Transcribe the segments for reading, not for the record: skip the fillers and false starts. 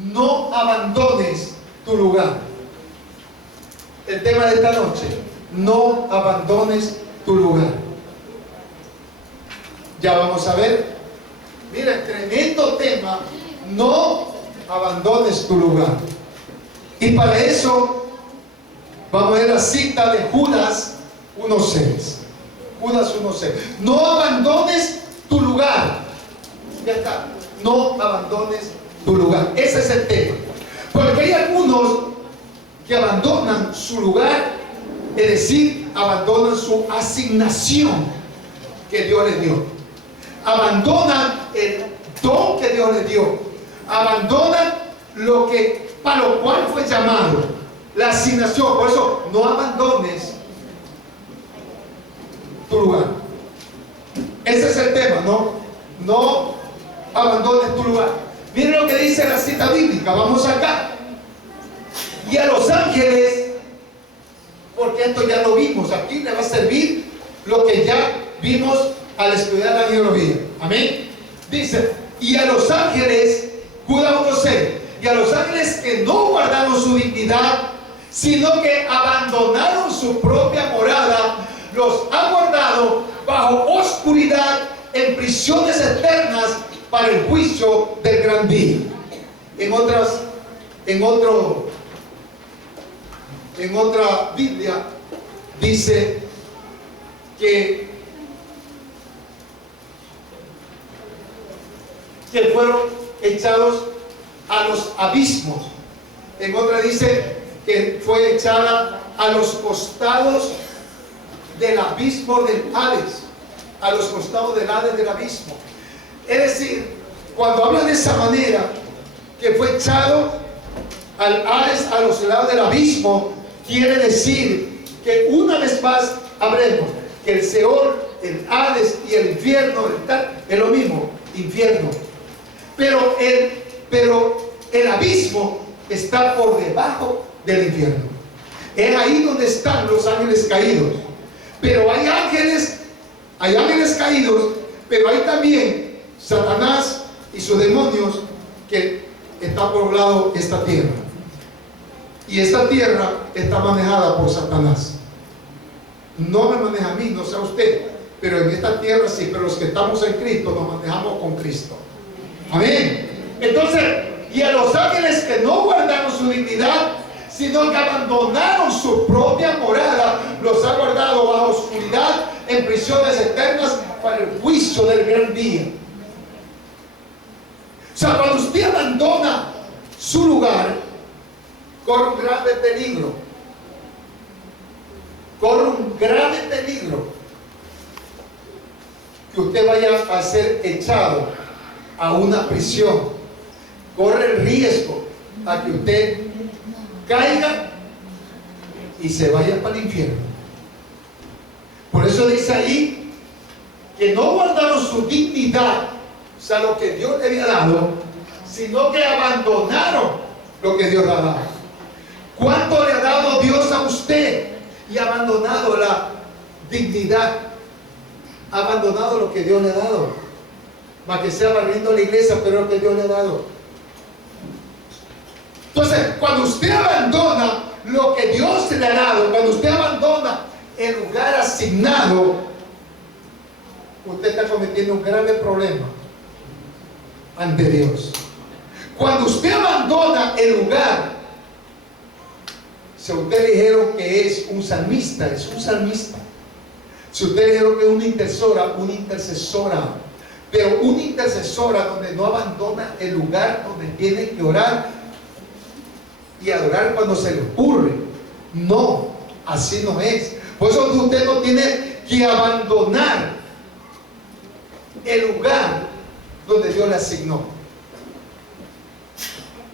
no abandones tu lugar. El tema de esta noche: no abandones tu lugar. Ya vamos a ver. Mira, tremendo tema: no abandones tu lugar. Y para eso vamos a ver la cita de Judas 1:6. Judas 1:6. No abandones tu lugar. Ya está. No abandones tu lugar. Ese es el tema. Porque hay algunos que abandonan su lugar, es decir, abandonan su asignación que Dios les dio. Abandonan el don que Dios les dio. Abandonan para lo cual fue llamado, la asignación. Por eso, no abandones tu lugar. Ese es el tema, no abandones tu lugar. Miren lo que dice la cita bíblica. Vamos acá. Y a los ángeles, porque esto ya lo vimos, aquí le va a servir lo que ya vimos al estudiar la biología. Amén. Dice: y a los ángeles, Judas 1:6, y a los ángeles que no guardaron su dignidad, sino que abandonaron su propia morada, los ha guardado bajo oscuridad en prisiones eternas para el juicio del gran día. En otra Biblia dice que fueron echados a los abismos. En otra dice que fue echada a los costados del abismo del Hades, a los costados del Hades del abismo. Es decir, cuando habla de esa manera, que fue echado al Hades, a los lados del abismo, quiere decir que una vez más habremos que el Seol, el Hades y el infierno es lo mismo, infierno. Pero el abismo está por debajo del infierno. Es ahí donde están los ángeles caídos. Pero hay ángeles caídos, pero hay también Satanás y sus demonios que está poblado esta tierra. Y esta tierra está manejada por Satanás. No me maneja a mí, no sé a usted, pero en esta tierra sí. Pero los que estamos en Cristo nos manejamos con Cristo. Amén. Entonces, y a los ángeles que no guardaron su dignidad, sino que abandonaron su propia morada, los ha guardado bajo oscuridad en prisiones eternas para el juicio del gran día. O sea, cuando usted abandona su lugar, corre un grave peligro. Corre un grave peligro que usted vaya a ser echado a una prisión. Corre el riesgo a que usted caiga y se vaya para el infierno. Por eso dice ahí que no guardaron su dignidad, o sea, lo que Dios le había dado, sino que abandonaron lo que Dios le ha dado. ¿Cuánto le ha dado Dios a usted? Y ha abandonado la dignidad, ha abandonado lo que Dios le ha dado. Más que sea barriendo la iglesia, pero lo que Dios le ha dado. Entonces, cuando usted abandona lo que Dios le ha dado, cuando usted abandona el lugar asignado, usted está cometiendo un grave problema ante Dios. Cuando usted abandona el lugar, si a usted le dijeron que es un salmista, es un salmista. Si a usted le dijeron que es una intercesora, pero una intercesora donde no abandona el lugar donde tiene que orar y adorar cuando se le ocurre. No, así no es. Por eso usted no tiene que abandonar el lugar donde Dios le asignó.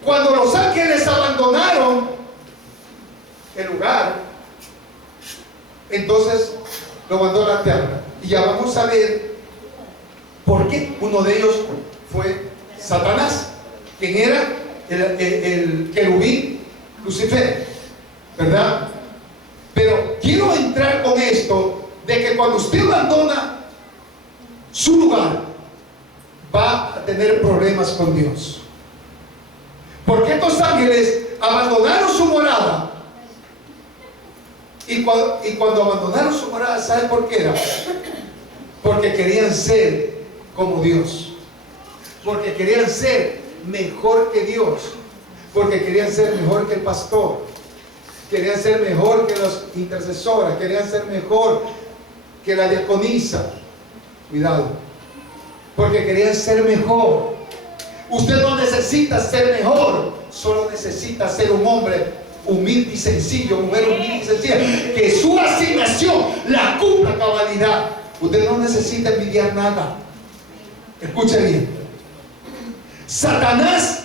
Cuando los ángeles abandonaron el lugar, entonces lo mandó a la tierra. Y ya vamos a ver por qué. Uno de ellos fue Satanás, quien era el querubín Lucifer, ¿verdad? Pero quiero entrar con esto de que cuando usted abandona su lugar, va a tener problemas con Dios. Porque estos ángeles abandonaron su morada. Y cuando abandonaron su morada, ¿saben por qué era? Porque querían ser como Dios. Porque querían ser mejor que Dios. Porque querían ser mejor que el pastor. Querían ser mejor que las intercesoras. Querían ser mejor que la diaconisa. Cuidado. Porque querían ser mejor. Usted no necesita ser mejor. Solo necesita ser un hombre humilde y sencillo, mujer humilde y sencilla, que su asignación la cumpla a cabalidad. Usted no necesita envidiar nada. Escuche bien. Satanás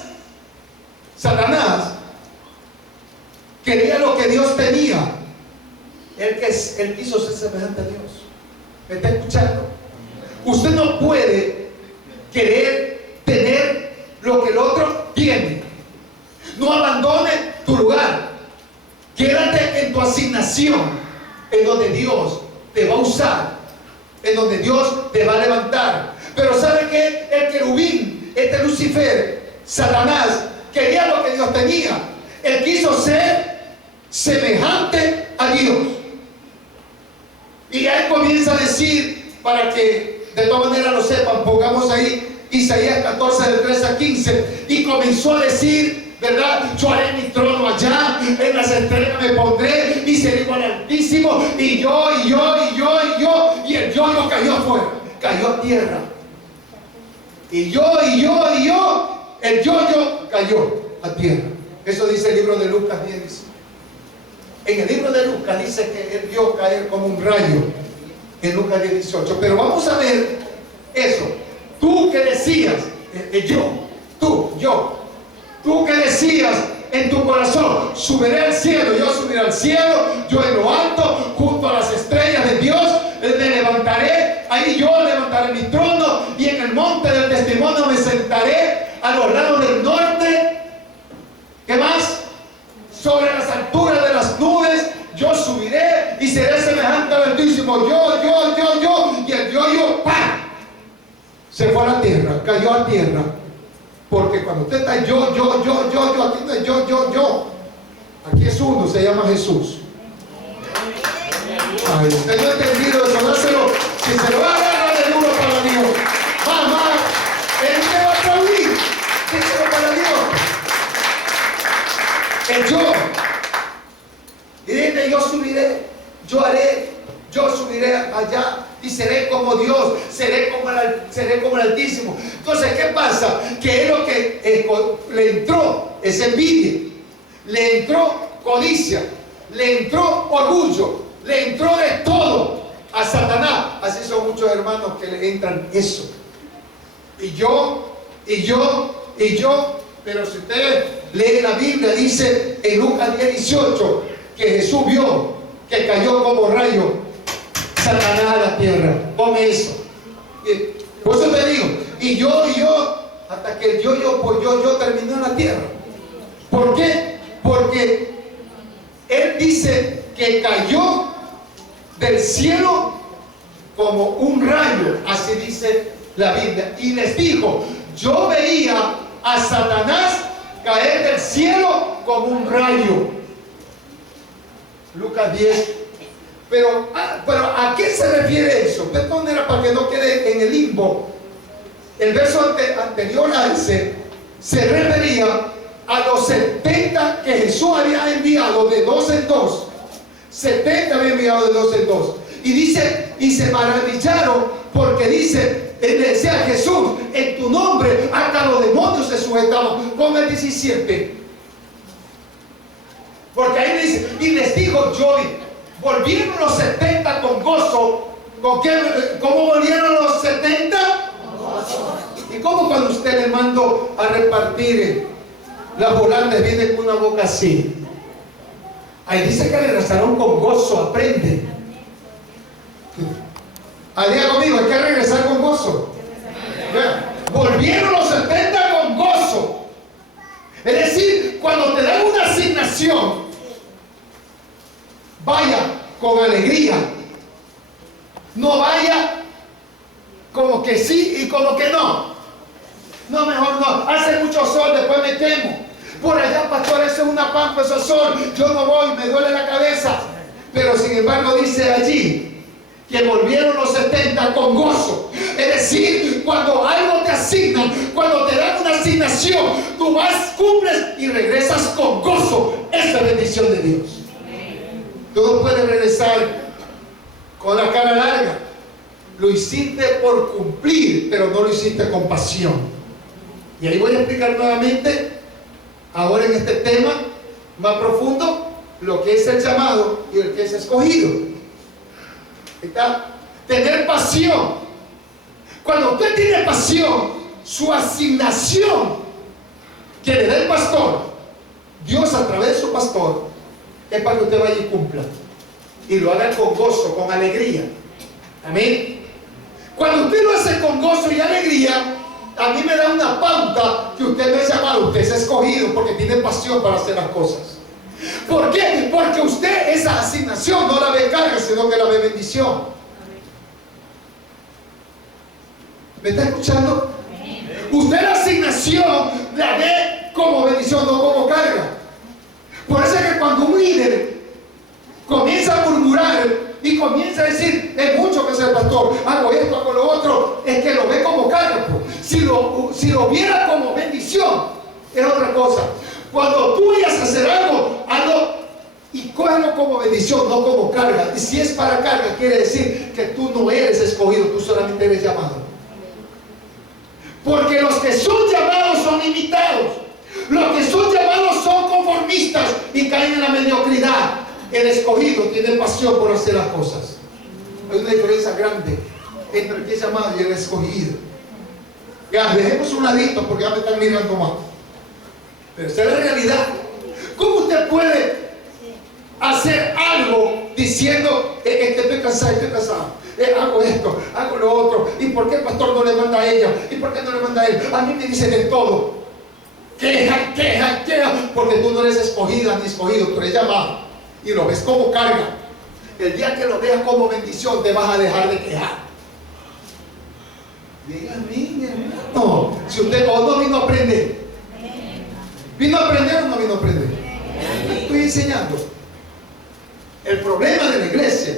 quería lo que Dios tenía. Él quiso ser semejante a Dios. ¿Me está escuchando? Usted no puede querer tener lo que el otro tiene. No abandone tu lugar. Quédate en tu asignación, en donde Dios te va a usar, en donde Dios te va a levantar. Pero ¿sabe qué? El querubín, este Lucifer, Satanás, quería lo que Dios tenía. Él quiso ser semejante a Dios. Y él comienza a decir, para que de todas maneras lo sepan, pongamos ahí Isaías 14, del 3 al 15, y comenzó a decir, ¿verdad? Yo haré mi trono allá, en las estrellas me pondré y seré igual al Altísimo, y el yo cayó afuera, cayó a tierra. El yo cayó a tierra. Eso dice el libro de Lucas 10. En el libro de Lucas dice que él vio caer como un rayo, en Lucas 10, 18. Pero vamos a ver eso. Tú que decías, tú que decías en tu corazón, subiré al cielo, yo subiré al cielo, yo en lo alto, junto a las estrellas de Dios, me levantaré, ahí yo levantaré mi trono, y en el monte del testimonio me sentaré a los lados del norte. ¿Qué más? Sobre las alturas de las nubes, yo subiré y seré semejante al Altísimo. Y el yo, ¡pam!, se fue a la tierra, cayó a tierra. Porque cuando usted está yo, aquí no es yo. Aquí es uno, se llama Jesús. Ay, usted no ha entendido eso, dáselo. Si se lo va a agarrar de duro para Dios, mamá, él me va a aplaudir. Díselo para Dios. El yo. Y dice, yo subiré, yo subiré allá y seré como Dios, seré como el Altísimo. Entonces, ¿qué pasa? Que es lo que le entró es envidia, le entró codicia, le entró orgullo, le entró de todo a Satanás. Así son muchos hermanos que le entran eso. Y yo. Pero si usted lee la Biblia, dice en Lucas 10, 18, que Jesús vio que cayó como rayo Satanás a la tierra. Come eso. Por eso te digo, y yo, hasta que el yo terminó en la tierra. ¿Por qué? Porque él dice que cayó del cielo como un rayo, así dice la Biblia. Y les dijo, yo veía a Satanás caer del cielo como un rayo. Lucas 10. Pero ¿a qué se refiere eso? Perdón, era para que no quede en el limbo. El verso anterior a ese se refería a los 70 que Jesús había enviado de 2 en 2. 70 había enviado de 2 en 2. Y dice, y se maravillaron porque dice, le decía a Jesús, en tu nombre hasta los demonios se sujetaban. Con el 17. Porque ahí dice, y les dijo, yo volvieron los 70 con gozo. ¿Con qué? ¿Cómo volvieron los 70? Con gozo. ¿Y cómo cuando usted le mandó a repartir las volantes viene con una boca así? Ahí dice que regresaron con gozo. Aprende. Allá conmigo, hay que regresar con gozo. Volvieron los 70 con gozo. Es decir, cuando te dan una asignación, vaya con alegría. No vaya como que sí y como que no. No, mejor no. Hace mucho sol, después me quemo. Por allá, pastor, eso es una pampa, eso es sol. Yo no voy, me duele la cabeza. Pero sin embargo dice allí que volvieron los 70 con gozo. Es decir, cuando algo te asignan, cuando te dan una asignación, tú vas, cumples y regresas con gozo. Esa es bendición de Dios. Tú no puedes regresar con la cara larga. Lo hiciste por cumplir, pero no lo hiciste con pasión. Y ahí voy a explicar nuevamente, ahora en este tema más profundo, lo que es el llamado y el que es escogido. ¿Está? Tener pasión. Cuando usted tiene pasión, su asignación que le da el pastor, Dios a través de su pastor, es para que usted vaya y cumpla. Y lo haga con gozo, con alegría. Amén. Cuando usted lo hace con gozo y alegría, a mí me da una pauta que usted no es llamado, usted es escogido porque tiene pasión para hacer las cosas. ¿Por qué? Porque usted esa asignación no la ve carga, sino que la ve bendición. ¿Me está escuchando? Usted la asignación la ve como bendición, no como carga. Por eso es que cuando un líder comienza a murmurar y comienza a decir, es mucho que ser pastor, hago esto, hago lo otro, es que lo ve como carga. Si lo viera como bendición, es otra cosa. Cuando tú vayas a hacer algo, hazlo y cógelo como bendición, no como carga. Y si es para carga, quiere decir que tú no eres escogido, tú solamente eres llamado. Porque los que son llamados son limitados. Los que son llamados son conformistas y caen en la mediocridad. El escogido tiene pasión por hacer las cosas. Hay una diferencia grande entre el que es llamado y el escogido. Ya, dejemos un ladito porque ya me están mirando mal. Pero esa es la realidad. ¿Cómo usted puede hacer algo diciendo estoy cansado, hago esto, hago lo otro? ¿Y por qué el pastor no le manda a ella? ¿Y por qué no le manda a él? A mí me dice de todo. Queja, porque tú no eres escogida ni escogido, tú eres llamado. Y lo ves como carga. El día que lo veas como bendición, te vas a dejar de quejar. Dígame, mi hermano. Si usted no vino a aprender, ¿vino a aprender o no vino a aprender? Estoy enseñando. El problema de la iglesia,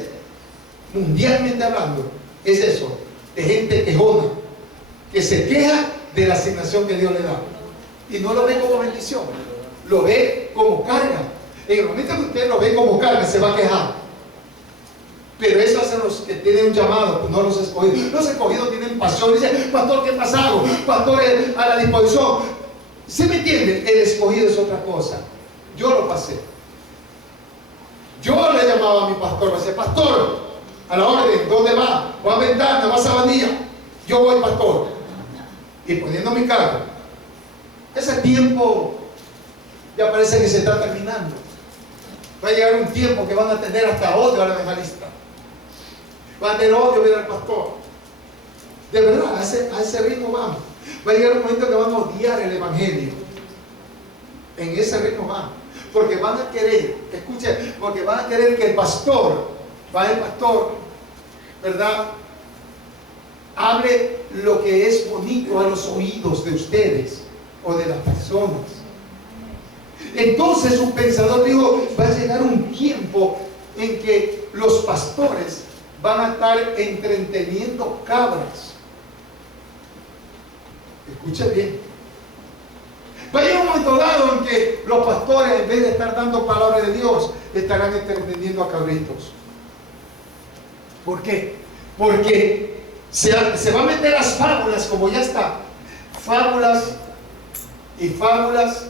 mundialmente hablando, es eso, de gente quejona, que se queja de la asignación que Dios le da. Y no lo ve como bendición, lo ve como carga. En el momento que usted lo ve como carga, se va a quejar. Pero eso hacen los que tienen un llamado, pues no los escogidos. Los escogidos tienen pasión, dicen, pastor, ¿qué pasa? Pastor, a la disposición. ¿Sí me entienden? El escogido es otra cosa. Yo lo pasé. Yo le llamaba a mi pastor, me decía, pastor, a la orden, ¿dónde va? ¿Va a Ventana? ¿Va a Sabanilla? Yo voy, pastor. Y poniendo mi carro. Ese tiempo ya parece que se está terminando. Va a llegar un tiempo que van a tener hasta odio a la evangelista. Van a tener odio a ver al pastor. De verdad, a ese ritmo vamos. Va a llegar un momento que van a odiar el evangelio. En ese ritmo van. Porque van a querer, escuchen, porque van a querer que el pastor, ¿verdad? Hable lo que es bonito a los oídos de ustedes o de las personas. Entonces un pensador dijo, va a llegar un tiempo en que los pastores van a estar entreteniendo cabras. Escuchen bien. Va a llegar un momento dado en que los pastores, en vez de estar dando palabra de Dios, estarán entreteniendo a cabritos. ¿Por qué? Porque se va a meter las fábulas, como ya está. Fábulas y fábulas,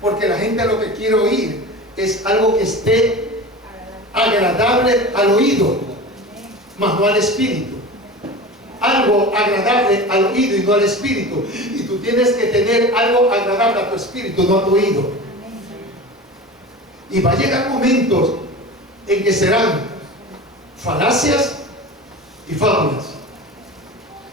porque la gente lo que quiere oír es algo que esté agradable al oído, mas no al espíritu. Algo agradable al oído y no al espíritu. Y tú tienes que tener algo agradable a tu espíritu, no a tu oído. Y va a llegar momentos en que serán falacias y fábulas.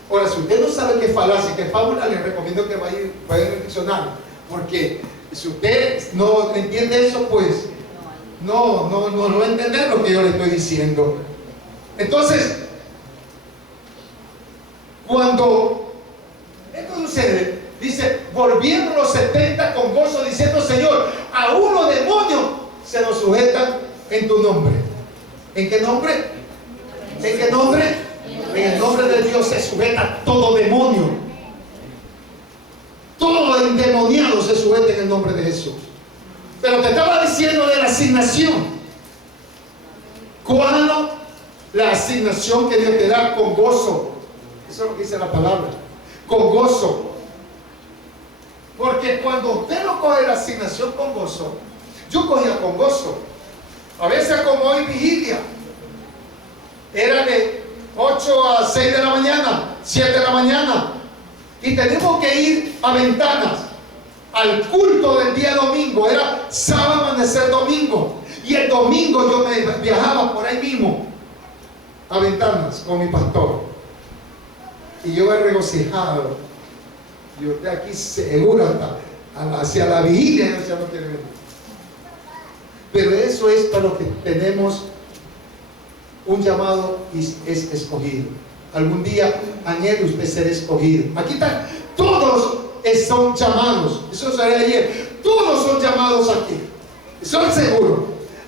Ahora, si usted no sabe qué es falacia y qué es fábula, le recomiendo que vaya al diccionario, porque si usted no entiende eso, pues no va a entender lo que yo le estoy diciendo. Entonces, cuando esto sucede, Dice, volviendo los 70 con gozo, diciendo, Señor, a uno demonio se nos sujetan en tu nombre. ¿En qué nombre? ¿En qué nombre? En el nombre de Dios se sujeta todo demonio. Todo endemoniado se sujeta en el nombre de Jesús. Pero te estaba diciendo de la asignación. ¿Cuándo? La asignación que Dios te da con gozo. Eso es lo que dice la palabra. Con gozo. Porque cuando usted no coge la asignación con gozo, yo cogía con gozo. A veces como hoy vigilia. Era de 8 a 6 de la mañana, 7 de la mañana. Y tenemos que ir a Ventanas al culto del día domingo. Era sábado, amanecer domingo. Y el domingo yo me viajaba por ahí mismo a Ventanas con mi pastor. Y yo he regocijado. Yo estoy aquí seguro hacia la vigilia. Ya no quiere venir. Pero eso es para lo que tenemos un llamado y es escogido. Algún día anhele usted ser escogido. Aquí están, todos son llamados. Eso salió ayer. Todos son llamados aquí. Son seguros.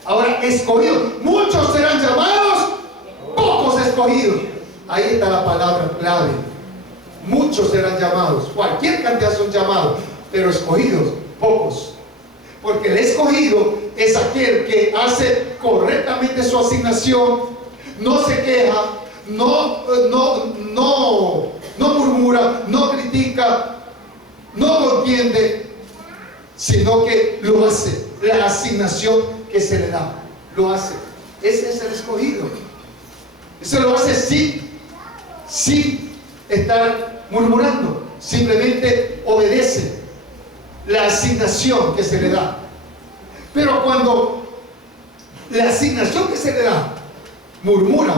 Ahora, escogidos. Muchos serán llamados, pocos escogidos. Ahí está la palabra clave. Muchos serán llamados. Cualquier cantidad son llamados, pero escogidos, pocos. Porque el escogido es aquel que hace correctamente su asignación, no se queja, no murmura, no critica, no contiende, sino que lo hace. La asignación que se le da, lo hace. Ese es el escogido. Eso lo hace sin estar murmurando. Simplemente obedece la asignación que se le da. Pero cuando la asignación que se le da murmura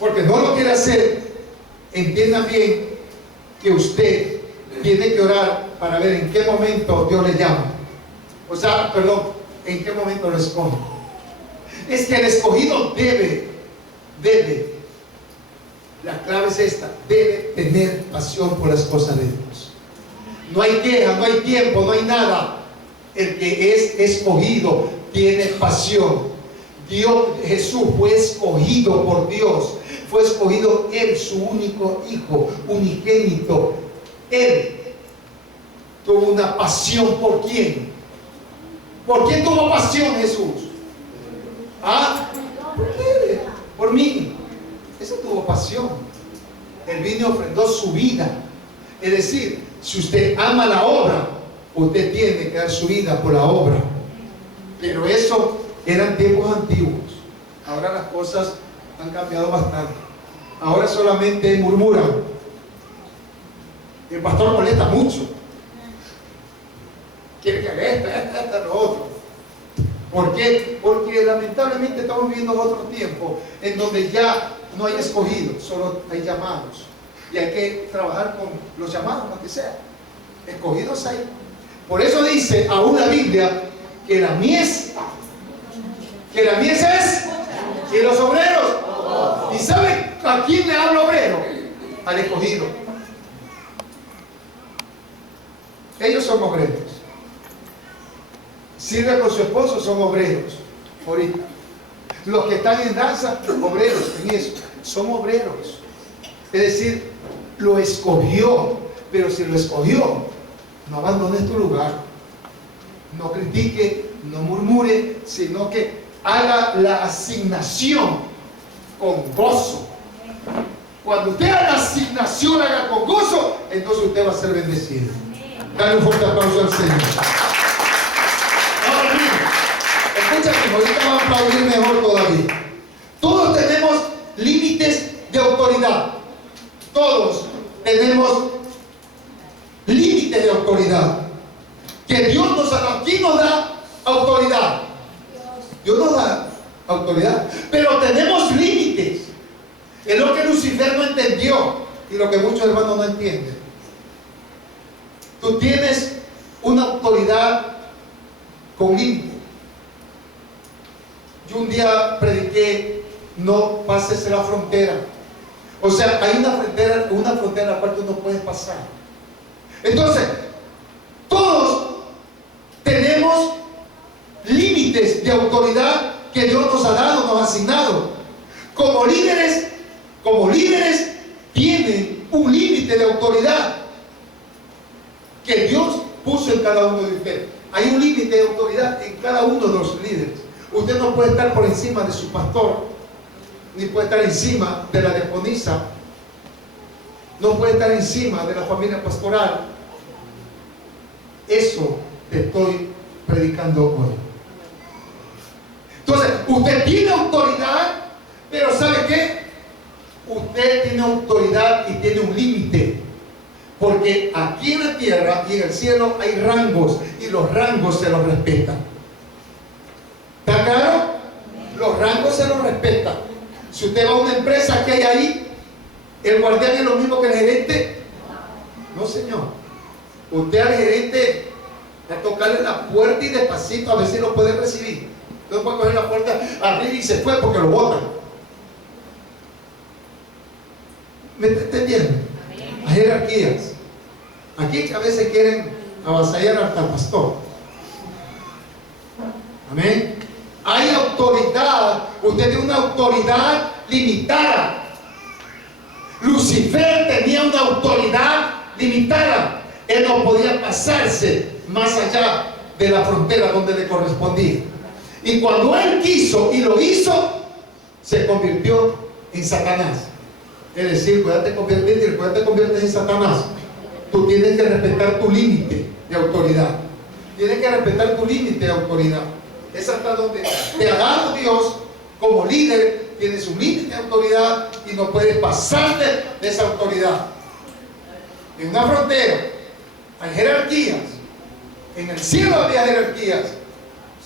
porque no lo quiere hacer, entiendan bien que usted tiene que orar para ver en qué momento Dios le llama. O sea, perdón, en qué momento lo escoge. Es que el escogido debe, la clave es esta, debe tener pasión por las cosas de Dios. No hay queja, no hay tiempo, no hay nada. El que es escogido tiene pasión. Jesús fue escogido por Dios. Fue escogido Él, su único hijo, unigénito. Él tuvo una pasión. ¿Por quién? ¿Por quién tuvo pasión Jesús? ¿Ah? ¿Por qué? Por mí. Ese tuvo pasión. Él vino y ofrendó su vida. Es decir, si usted ama la obra, usted tiene que dar su vida por la obra. Pero eso eran tiempos antiguos. Ahora las cosas han cambiado bastante. Ahora solamente murmuran. El pastor molesta mucho. Quiere que haga esto, lo otro. ¿Por qué? Porque lamentablemente estamos viviendo otro tiempo en donde ya no hay escogidos, solo hay llamados. Y hay que trabajar con los llamados, lo que sea. Escogidos hay. Por eso dice aún la Biblia que la mies es, y los obreros. ¿Y saben a quién le habla obrero? Al escogido. Ellos son obreros. Sirve con su esposo, son obreros. Ahorita. Los que están en danza, obreros en eso, son obreros. Es decir, lo escogió. Pero si lo escogió, no abandones tu lugar. No critique, no murmure, sino que haga la asignación con gozo. Cuando usted haga la asignación, haga con gozo, entonces usted va a ser bendecido. Dale un fuerte aplauso al Señor. Ahora bien, escúchame, ahorita vamos a aplaudir mejor todavía. Todos tenemos límites de autoridad. Todos tenemos límites de autoridad. Que Dios nos da. ¿Quién nos da autoridad? Dios nos da autoridad. Pero tenemos límites. Es lo que Lucifer no entendió y lo que muchos hermanos no entienden. Tú tienes una autoridad con límite. Yo un día prediqué: no pases la frontera. O sea, hay una frontera en la cual tú no puedes pasar. Entonces, todos tenemos límites de autoridad que Dios nos ha dado, nos ha asignado. Como líderes tienen un límite de autoridad que Dios puso en cada uno de ustedes. Hay un límite de autoridad en cada uno de los líderes. Usted no puede estar por encima de su pastor, ni puede estar encima de la diaconisa, no puede estar encima de la familia pastoral. Eso te estoy predicando hoy. Entonces, usted tiene autoridad, pero ¿sabe qué? Usted tiene autoridad y tiene un límite. Porque aquí en la tierra y en el cielo hay rangos, y los rangos se los respetan. ¿Está claro? Los rangos se los respetan. Si usted va a una empresa que hay ahí, ¿el guardián es lo mismo que el gerente? No, señor. Usted al gerente a tocarle la puerta y despacito a ver si lo puede recibir. No puede coger la puerta, abrir y se fue porque lo botan. ¿Me está entendiendo? Hay jerarquías. Aquí a veces quieren avasallar al pastor. Amén. Hay autoridad. Usted tiene una autoridad limitada. Lucifer tenía una autoridad limitada. Él no podía pasarse más allá de la frontera donde le correspondía. Y cuando él quiso y lo hizo, se convirtió en Satanás. Es decir, cuando te conviertes en Satanás, tú tienes que respetar tu límite de autoridad. Tienes que respetar tu límite de autoridad. Es hasta donde te ha dado Dios como líder. Tienes un límite de autoridad y no puedes pasarte de esa autoridad. En una frontera hay jerarquías. En el cielo había jerarquías.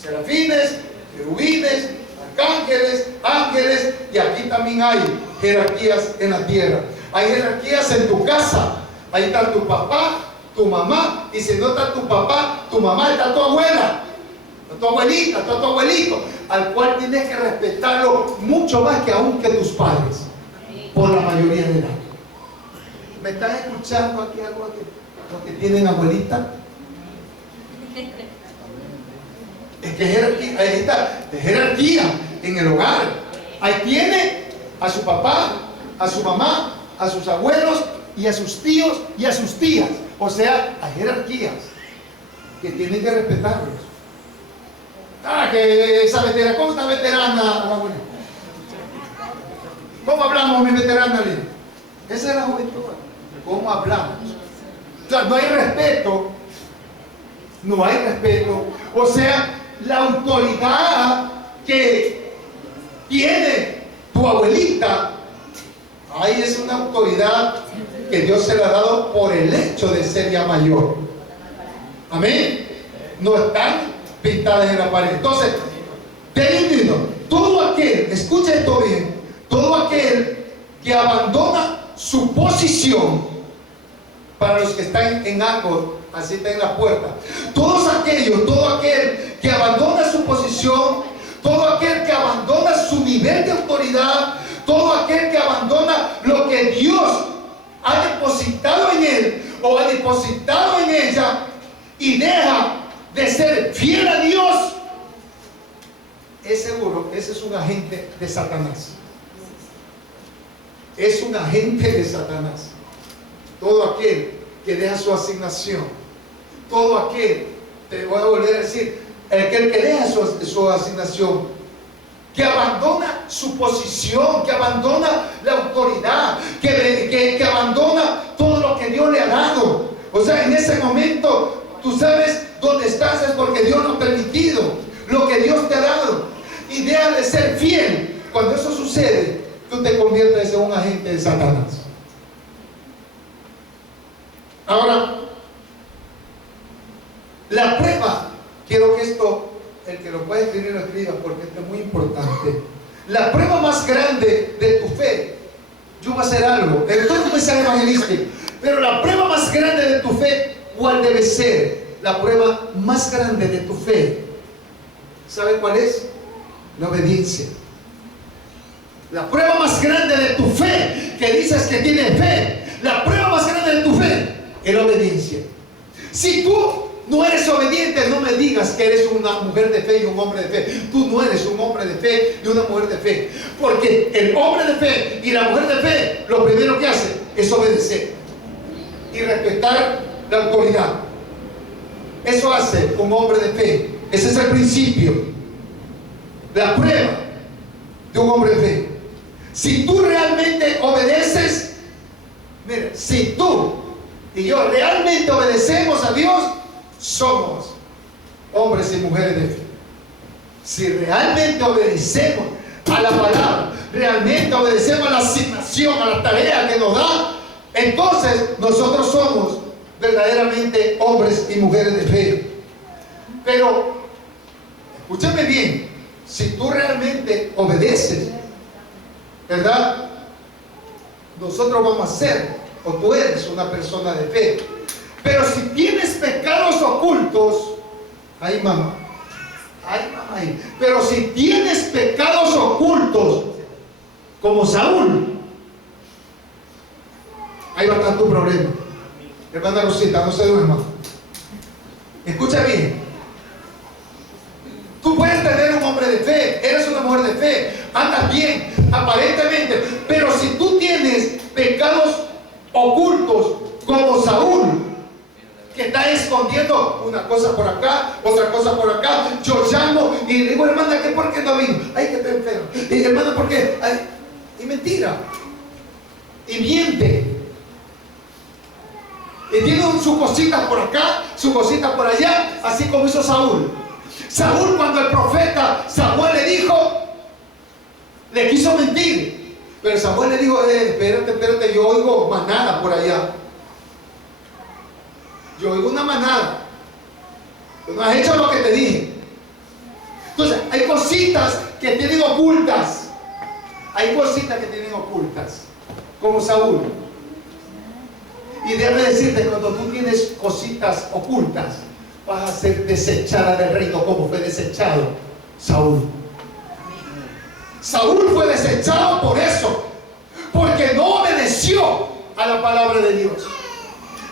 Serafines, querubines, arcángeles, ángeles, y aquí también hay jerarquías en la tierra. Hay jerarquías en tu casa. Ahí está tu papá, tu mamá, y si no está tu papá, tu mamá, está tu abuela, está tu abuelita, está tu abuelito, al cual tienes que respetarlo mucho más que aún que tus padres, por la mayoría de edad. ¿Me están escuchando aquí algo los que tienen abuelita? Es que jerarquía, ahí está, de jerarquía en el hogar. Ahí tiene a su papá, a su mamá, a sus abuelos y a sus tíos y a sus tías. O sea, hay jerarquías que tienen que respetarlos. Que esa veterana, ¿cómo está veterana la abuela? ¿Cómo hablamos, mi veterana? Esa es la juventud. ¿Cómo hablamos? O sea, no hay respeto. No hay respeto. O sea, la autoridad que tiene tu abuelita, ahí es una autoridad que Dios se la ha dado por el hecho de ser ya mayor. Amén. No están pintadas en la pared. Entonces, todo aquel, escucha esto bien, todo aquel que abandona su posición, para los que están en Anchor, así está en la puerta, todo aquel que abandona su posición, todo aquel que abandona su nivel de autoridad, todo aquel que abandona lo que Dios ha depositado en él o ha depositado en ella y deja de ser fiel a Dios, es seguro, ese es un agente de Satanás. Es un agente de Satanás. Todo aquel que deja su asignación, todo aquel, te voy a volver a decir, aquel que deja su asignación, que abandona su posición, que abandona la autoridad, que abandona todo lo que Dios le ha dado. O sea, en ese momento tú sabes dónde estás, es porque Dios lo ha permitido, lo que Dios te ha dado, y deja de ser fiel. Cuando eso sucede, tú te conviertes en un agente de Satanás. Ahora, la prueba, quiero que esto, el que lo pueda escribir lo escriba, porque esto es muy importante. La prueba más grande de tu fe, yo voy a hacer algo, estoy como mensaje evangelístico, pero la prueba más grande de tu fe, ¿cuál debe ser? La prueba más grande de tu fe, ¿sabe cuál es? La obediencia. La prueba más grande de tu fe, que dices que tienes fe, la prueba más grande de tu fe en la obediencia. Si tú no eres obediente, no me digas que eres una mujer de fe y un hombre de fe. Tú no eres un hombre de fe y una mujer de fe. Porque el hombre de fe y la mujer de fe, lo primero que hace es obedecer y respetar la autoridad. Eso hace un hombre de fe. Ese es el principio, la prueba de un hombre de fe. Si tú realmente obedeces, mira, si tú y yo realmente obedecemos a Dios, somos hombres y mujeres de fe. Si realmente obedecemos a la palabra, realmente obedecemos a la asignación, a la tarea que nos da, entonces nosotros somos verdaderamente hombres y mujeres de fe. Pero escúchame bien, si tú realmente obedeces, ¿verdad? Nosotros vamos a ser, o tú eres una persona de fe. Pero si tienes pecados ocultos, ay mamá, pero si tienes pecados ocultos, como Saúl, ahí va a estar tu problema. Hermana Rosita, no se duerma. Escucha bien. Tú puedes tener un hombre de fe, eres una mujer de fe, andas bien, aparentemente, pero si tú tienes pecados ocultos, como Saúl, que está escondiendo una cosa por acá, otra cosa por acá, yo llamo y le digo, hermana, ¿qué por qué no vino? Ay, que estoy enfermo. Y hermana, ¿por qué? Ay, y mentira. Y miente. Y tiene sus cositas por acá, sus cositas por allá, así como hizo Saúl. Saúl, cuando el profeta Samuel le dijo, le quiso mentir. Pero Samuel le dijo, espérate, yo oigo manada por allá. Yo oigo una manada. Tú no has hecho lo que te dije. Entonces, hay cositas que tienen ocultas. Hay cositas que tienen ocultas. Como Saúl. Y déjame decirte, cuando tú tienes cositas ocultas, vas a ser desechada del reino como fue desechado Saúl. Saúl fue desechado por eso. Porque no obedeció a la palabra de Dios.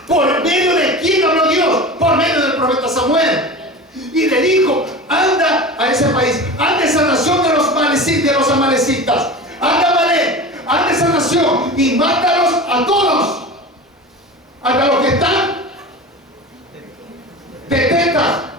¿Por medio de quién habló Dios? Por medio del profeta Samuel. Y le dijo, anda a ese país, anda a esa nación de los amalecitas, anda a Amalek, anda a esa nación y mátalos a todos, hasta los que están de teta,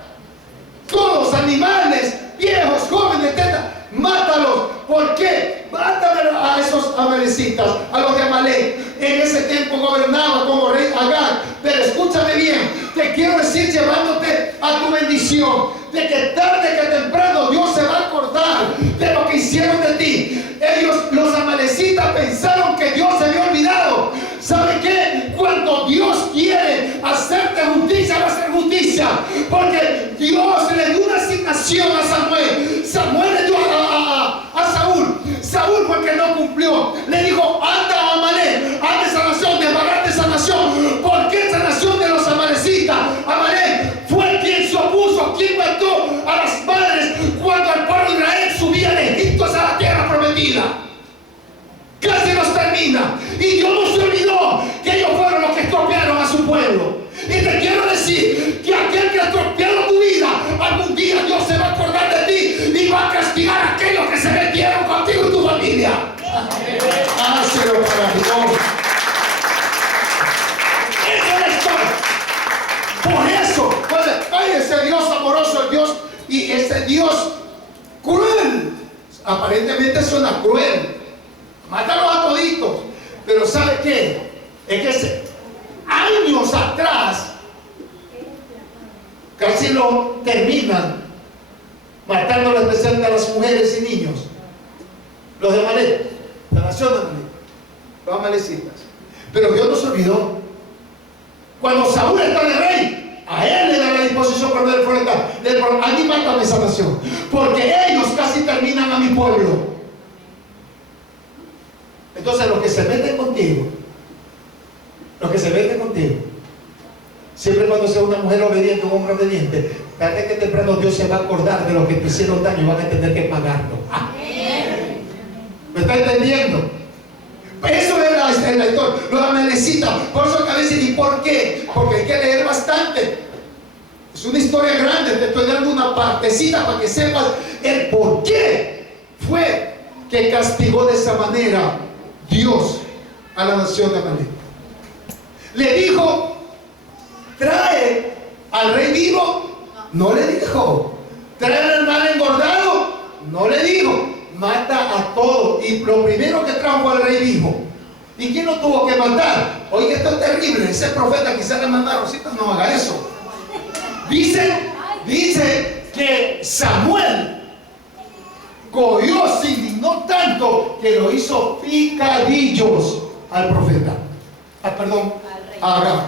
todos, animales, viejos, jóvenes, de teta, mátalos. ¿Por qué? Mátalos a esos amalecitas, a los de Amalek. En ese tiempo gobernaba como rey Agag. Pero escúchame bien, te quiero decir, llevándote a tu bendición, de que tarde que temprano Dios se va a acordar de lo que hicieron de ti. Ellos, los amalecitas, pensaron que Dios se había olvidado. ¿Sabe qué? Cuando Dios quiere hacerte justicia, va a hacer justicia. Porque Dios le dio una asignación a Samuel. Samuel le dio a Saúl. Saúl fue el que no cumplió. Le dijo, anda a Amalek, anda a esa nación, desbarate esa nación. Porque esa nación de los amalecitas, Amalek, fue quien se opuso, quien mató a las madres cuando el pueblo de Israel subía de Egipto hacia la tierra prometida. Casi nos termina. Y Dios no se olvidó que ellos fueron los que estropearon a su pueblo. Y te quiero decir que aquel que ha estropeado tu vida, algún día Dios se va a acordar de ti y va a castigar a aquellos que se metieron contigo y tu familia. Hácelo para Dios. Esa es la historia. Por eso, ay, ese Dios amoroso, el Dios, y ese Dios cruel. Aparentemente suena cruel. Mátalos a toditos. Pero ¿sabe qué? Es que años atrás casi lo terminan matando especialmente a las mujeres y niños. Los de Amalek, la nación de Amalek, los amalecitas. Pero Dios no se olvidó. Cuando Saúl está de rey, a él le da la disposición para ver fuera. A mí matan esa nación, porque ellos casi terminan a mi pueblo. Entonces los que se meten contigo, siempre cuando sea una mujer obediente, un hombre obediente, tarde que temprano Dios se va a acordar de los que te hicieron daño y van a tener que pagarlo. ¿Me está entendiendo? Eso era la historia, los amalecitas. Por eso que a veces, ¿y por qué? Porque hay que leer bastante. Es una historia grande, te estoy dando una partecita para que sepas el por qué fue que castigó de esa manera Dios a la nación de Amalek. Le dijo, trae al rey vivo, no le dijo. Trae al mal engordado, no le dijo. Mata a todos. Y lo primero que trajo fue al rey vivo. ¿Y quién lo tuvo que matar? Oye, esto es terrible. Ese profeta quizás le manda a Rosita, no haga eso. Dice que Samuel cogió, se indignó tanto que lo hizo picadillos al profeta. Perdón, a Agag.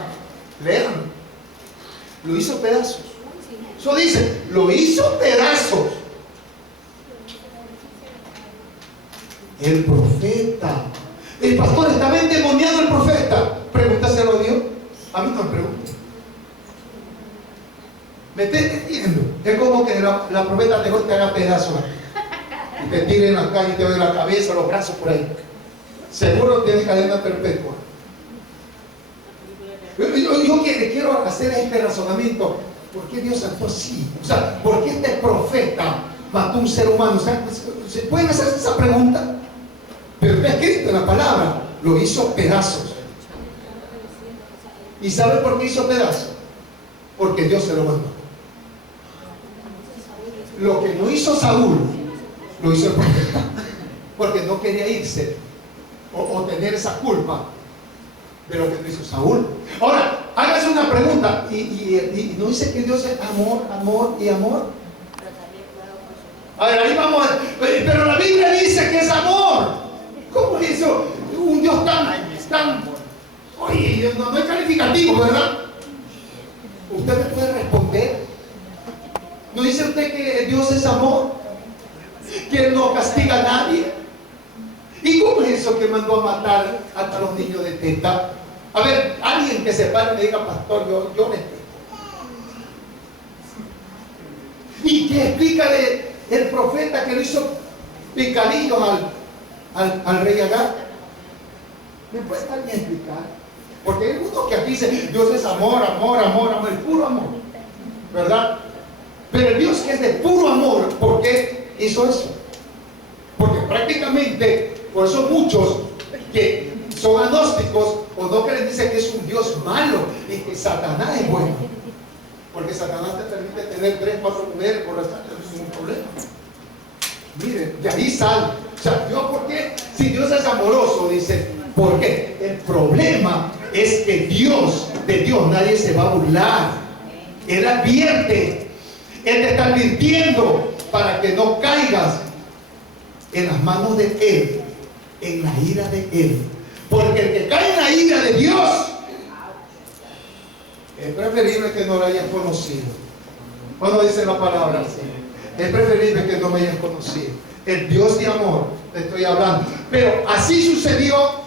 Lean. Lo hizo pedazos. Eso dice, lo hizo pedazos. El profeta. El pastor estaba endemoniado, el profeta. Pregúntaselo a Dios. A mí no me pregunta. ¿Me estás entendiendo? Es como que la profeta te haga pedazos y te tire en la calle y te ve la cabeza, los brazos por ahí. Seguro tiene cadena perpetua. Yo quiero hacer este razonamiento. ¿Por qué Dios actuó así? O sea, ¿por qué este profeta mató a un ser humano? O sea, ¿se pueden hacer esa pregunta? Pero está escrito en la palabra, lo hizo pedazos. ¿Y sabe por qué hizo pedazos? Porque Dios se lo mandó. Lo que no hizo Saúl, lo hizo el profeta. Porque no quería irse o tener esa culpa de lo que no hizo Saúl. Ahora, hágase una pregunta. ¿Y no dice que Dios es amor, amor y amor? A ver, ahí vamos. Pero la Biblia dice que es amor. ¿Cómo es eso? Un Dios tan... Oye, no es calificativo, ¿verdad? ¿Usted me puede responder? ¿No dice usted que Dios es amor? ¿Que Él no castiga a nadie? ¿Y cómo es eso que mandó a matar hasta los niños de teta? A ver, alguien que se pare y me diga, pastor, yo le explico. ¿Y qué explica el profeta que lo hizo picadillos al rey Agag? ¿Me puede alguien explicar? Porque hay uno que aquí dice, Dios es amor, amor, amor, amor, el puro amor, ¿verdad? Pero el Dios que es de puro amor, ¿por qué hizo eso? Porque prácticamente, por eso muchos que son agnósticos o no creen, dicen que es un Dios malo y que Satanás es bueno. Porque Satanás te permite tener 3, 4 mujeres por estar sin ningún problema. Miren, de ahí sale. O sea, Dios, ¿por qué? Si Dios es amoroso, dice, ¿por qué? El problema es que de Dios nadie se va a burlar. Él advierte, Él te está advirtiendo para que no caigas en las manos de Él, en la ira de Él. Porque el que cae en la ira de Dios, es preferible que no lo hayas conocido. Cuando dice la palabra así, es preferible que no me hayas conocido. El Dios de amor, te estoy hablando. Pero así sucedió.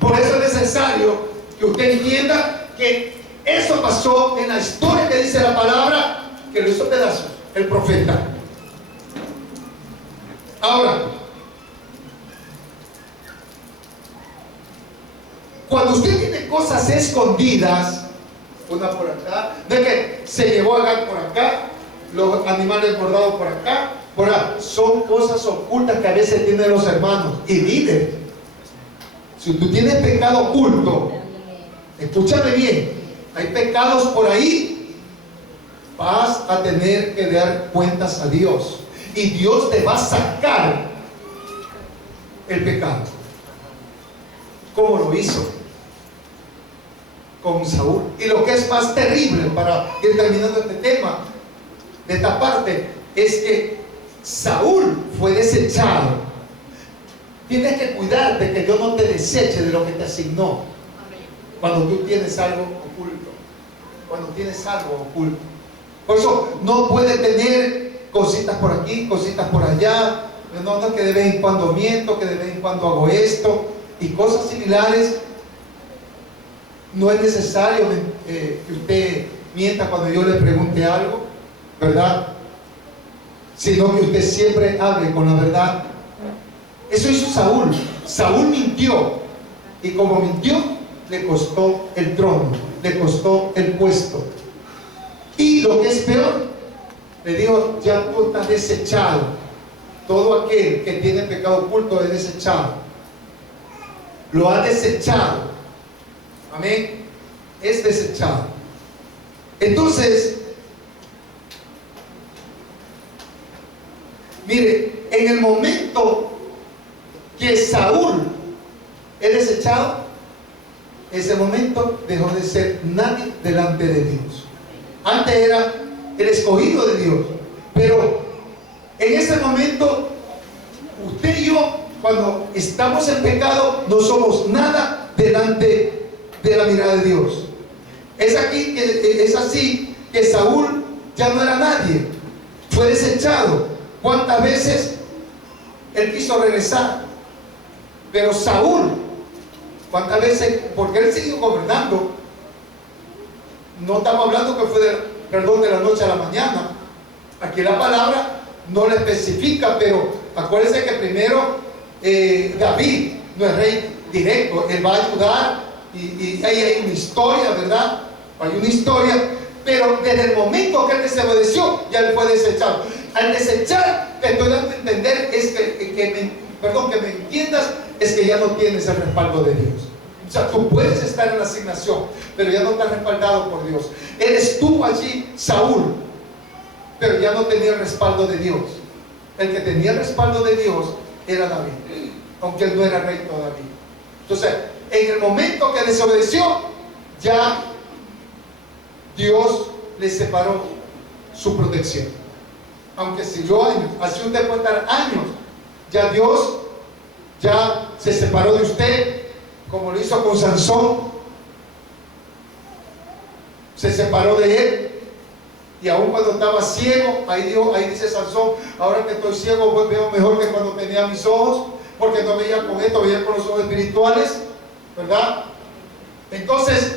Por eso es necesario que usted entienda que eso pasó en la historia que dice la palabra, que lo hizo pedazos el profeta. Ahora, cuando usted tiene cosas escondidas, una por acá, de que se llevó a Agag por acá, los animales bordados por acá, son cosas ocultas que a veces tienen los hermanos y líderes. Si tú tienes pecado oculto, escúchame bien, hay pecados por ahí, vas a tener que dar cuentas a Dios y Dios te va a sacar el pecado, como lo hizo con Saúl. Y lo que es más terrible, para ir terminando este tema, de esta parte, es que Saúl fue desechado. Tienes que cuidarte que Dios no te deseche de lo que te asignó cuando tú tienes algo oculto. Cuando tienes algo oculto. Por eso no puede tener cositas por aquí, cositas por allá. No, que de vez en cuando miento, que de vez en cuando hago esto y cosas similares. No es necesario que usted mienta cuando yo le pregunte algo, ¿verdad? Sino que usted siempre hable con la verdad. Eso hizo Saúl. Saúl mintió, y como mintió, le costó el trono, le costó el puesto. Y lo que es peor, le dijo: ya tú estás desechado. Todo aquel que tiene pecado oculto es desechado. Lo ha desechado. Amén. Es desechado. Entonces, mire, en el momento que Saúl es desechado, ese momento dejó de ser nadie delante de Dios. Antes era el escogido de Dios, pero en ese momento, usted y yo, cuando estamos en pecado, no somos nada delante de la mirada de Dios. Es así que Saúl ya no era nadie, fue desechado. ¿Cuántas veces él quiso regresar? Pero Saúl, ¿cuántas veces? Porque él siguió gobernando. No estamos hablando que fue de la noche a la mañana. Aquí la palabra no le especifica, pero acuérdense que primero David no es rey directo. Él va a ayudar y ahí hay una historia, ¿verdad? Hay una historia, pero desde el momento que él desobedeció, ya él fue desechado. Al desechar, te estoy dando a entender es que me entiendas, es que ya no tienes el respaldo de Dios. O sea, tú puedes estar en la asignación, pero ya no estás respaldado por Dios. Eres tú allí, Saúl, pero ya no tenía el respaldo de Dios. El que tenía el respaldo de Dios era David, aunque él no era rey todavía. Entonces, en el momento que desobedeció, ya Dios le separó su protección. Aunque siguió años, así usted puede estar años, ya Dios ya se separó de usted, como lo hizo con Sansón. Se separó de él, y aún cuando estaba ciego, ahí dice Sansón: ahora que estoy ciego, pues veo mejor que cuando tenía mis ojos, porque no veía con esto, veía con los ojos espirituales, ¿verdad? Entonces,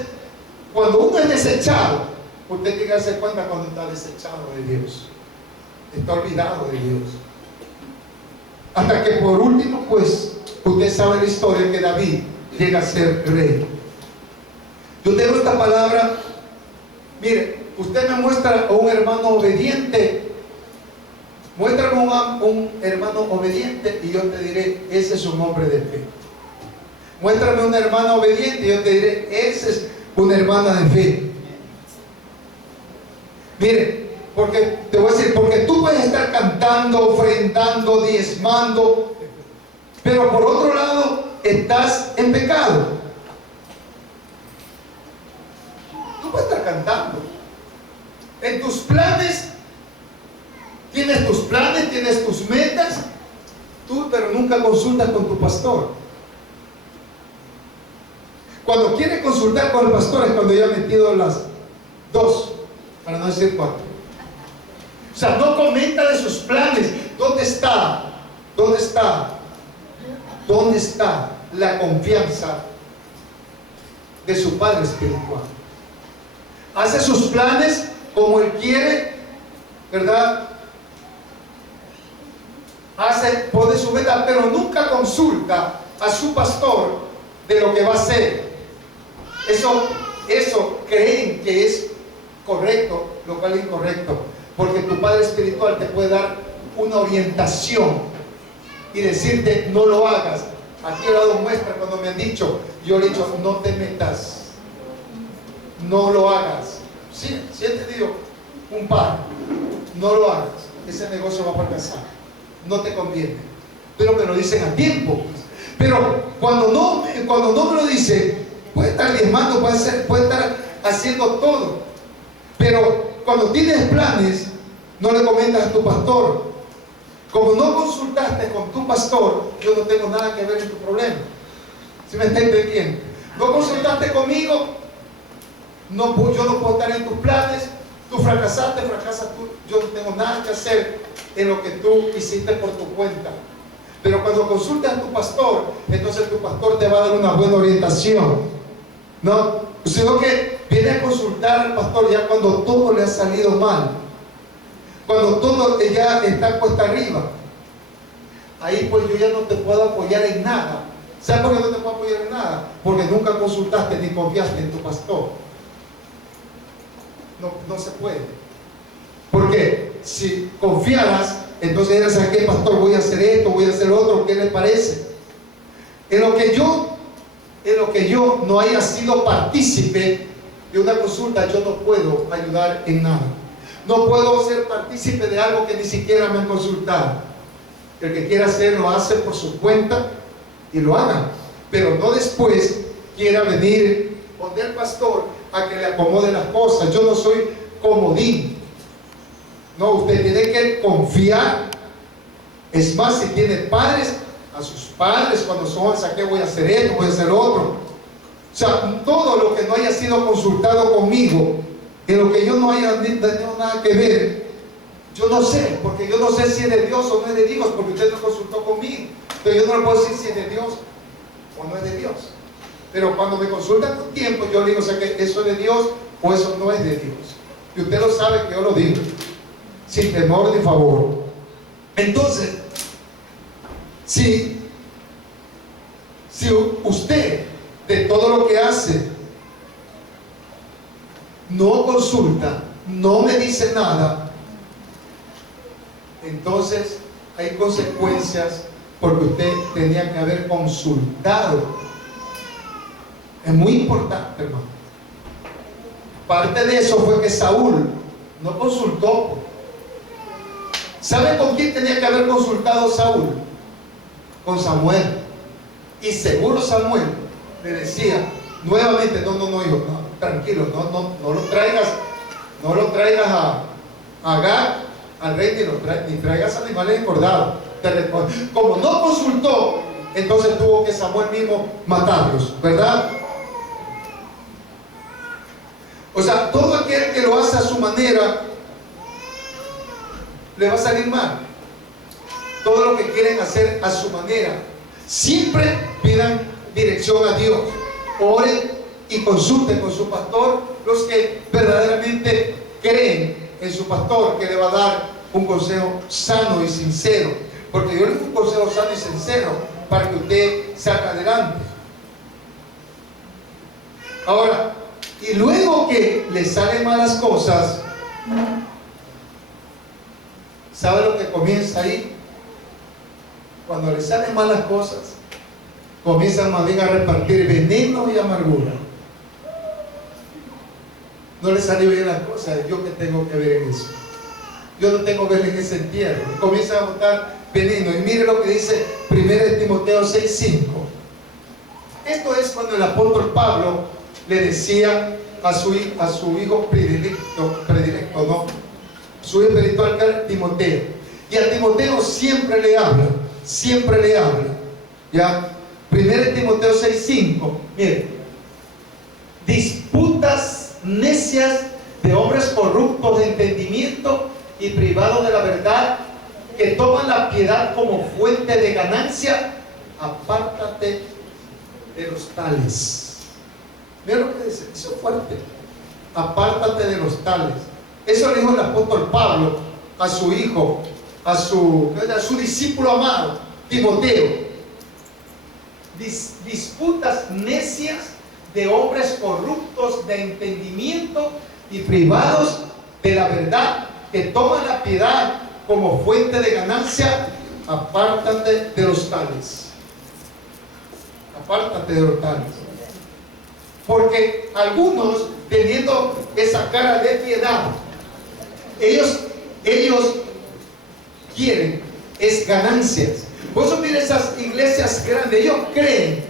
cuando uno es desechado, usted tiene que darse cuenta cuando está desechado de Dios, está olvidado de Dios. Hasta que por último, pues, usted sabe la historia, que David llega a ser rey. Yo tengo esta palabra. Mire, usted me muestra a un hermano obediente, muéstrame un hermano obediente y yo te diré: ese es un hombre de fe. Muéstrame una hermana obediente y yo te diré: esa es una hermana de fe. Mire, porque te voy a decir, porque tú puedes estar cantando, ofrendando, diezmando, pero por otro lado estás en pecado. Tú puedes estar cantando. En tus planes, tienes tus metas, pero nunca consultas con tu pastor. Cuando quieres consultar con el pastor es cuando ya ha metido las dos, para no decir cuatro. O sea, no comenta de sus planes. ¿Dónde está? ¿Dónde está? ¿Dónde está la confianza de su padre espiritual? Hace sus planes como él quiere, ¿verdad? Pone su meta, pero nunca consulta a su pastor de lo que va a hacer. Eso creen que es correcto, lo cual es incorrecto, porque tu padre espiritual te puede dar una orientación y decirte: no lo hagas. Aquí he dado muestra cuando me han dicho, yo he dicho: no te metas, no lo hagas. Sí, he tenido un par: no lo hagas, ese negocio va a fracasar, no te conviene. Pero me lo dicen a tiempo. Pero cuando no me lo dicen, puede estar diezmando, puede estar haciendo todo, pero cuando tienes planes, no le comentas a tu pastor. Como no consultaste con tu pastor, yo no tengo nada que ver en tu problema. ¿Sí me está entendiendo? No consultaste conmigo, yo no puedo estar en tus planes. Tú fracasas tú, yo no tengo nada que hacer en lo que tú hiciste por tu cuenta. Pero cuando consultas a tu pastor, entonces tu pastor te va a dar una buena orientación, ¿no? Sino que viene a consultar al pastor ya cuando todo le ha salido mal, cuando todo ya está cuesta arriba. Ahí pues yo ya no te puedo apoyar en nada, ¿Sabes por qué no te puedo apoyar en nada? Porque nunca consultaste ni confiaste en tu pastor. No se puede. Porque si confiaras, entonces eres a qué pastor, voy a hacer esto, voy a hacer otro, ¿qué le parece? En lo que yo no haya sido partícipe de una consulta, yo no puedo ayudar en nada. No puedo ser partícipe de algo que ni siquiera me han consultado. El que quiera hacer, lo hace por su cuenta y lo haga. Pero no después quiera venir donde el pastor a que le acomode las cosas. Yo no soy comodín. No, usted tiene que confiar. Es más, si tiene padres, a sus padres cuando son, ¿qué voy a hacer esto, voy a hacer otro? O sea, todo lo que no haya sido consultado conmigo, en lo que yo no haya tenido nada que ver, yo no sé, porque yo no sé si es de Dios o no es de Dios, porque usted no consultó conmigo. Entonces yo no le puedo decir si es de Dios o no es de Dios. Pero cuando me consultan con tiempo, yo le digo, o sea, que eso es de Dios o eso no es de Dios. Y usted lo sabe que yo lo digo, sin temor ni favor. Entonces, si usted de todo lo que hace no consulta, no me dice nada, entonces hay consecuencias porque usted tenía que haber consultado. Es muy importante, hermano. Parte de eso fue que Saúl no consultó. ¿Sabe con quién tenía que haber consultado Saúl? Con Samuel. Y seguro Samuel le decía nuevamente, no, hijo, no, tranquilo, no lo traigas a Agag, al rey, ni traigas animales engordados. Como no consultó, entonces tuvo que Samuel mismo matarlos, ¿verdad? O sea, todo aquel que lo hace a su manera le va a salir mal. Todo lo que quieren hacer a su manera, siempre pidan dirección a Dios. Oren y consulten con su pastor, los que verdaderamente creen en su pastor, que le va a dar un consejo sano y sincero. Porque yo le doy un consejo sano y sincero para que usted salga adelante. Ahora, y luego que le salen malas cosas, ¿sabe lo que comienza ahí? Cuando le salen malas cosas, comienzan más bien a repartir veneno y amargura. No le salió bien las cosas, ¿yo qué tengo que ver en eso? Yo no tengo que ver en ese entierro. Comienzan a botar veneno. Y mire lo que dice 1 Timoteo 6:5. Esto es cuando el apóstol Pablo le decía a su hijo predilecto, ¿no? Su hijo espiritual, Timoteo. Y a Timoteo siempre le habla. ¿Ya? 1 Timoteo 6:5. Mire, disputas necias de hombres corruptos de entendimiento y privados de la verdad, que toman la piedad como fuente de ganancia, apártate de los tales. Mira lo que dice, eso es fuerte. Apártate de los tales. Eso le dijo el apóstol Pablo a su hijo, a su discípulo amado, Timoteo. Disputas necias de hombres corruptos de entendimiento y privados de la verdad, que toman la piedad como fuente de ganancia, apártate de los tales. Apártate de los tales. Porque algunos, teniendo esa cara de piedad, ellos quieren es ganancias. Por eso miren esas iglesias grandes, ellos creen,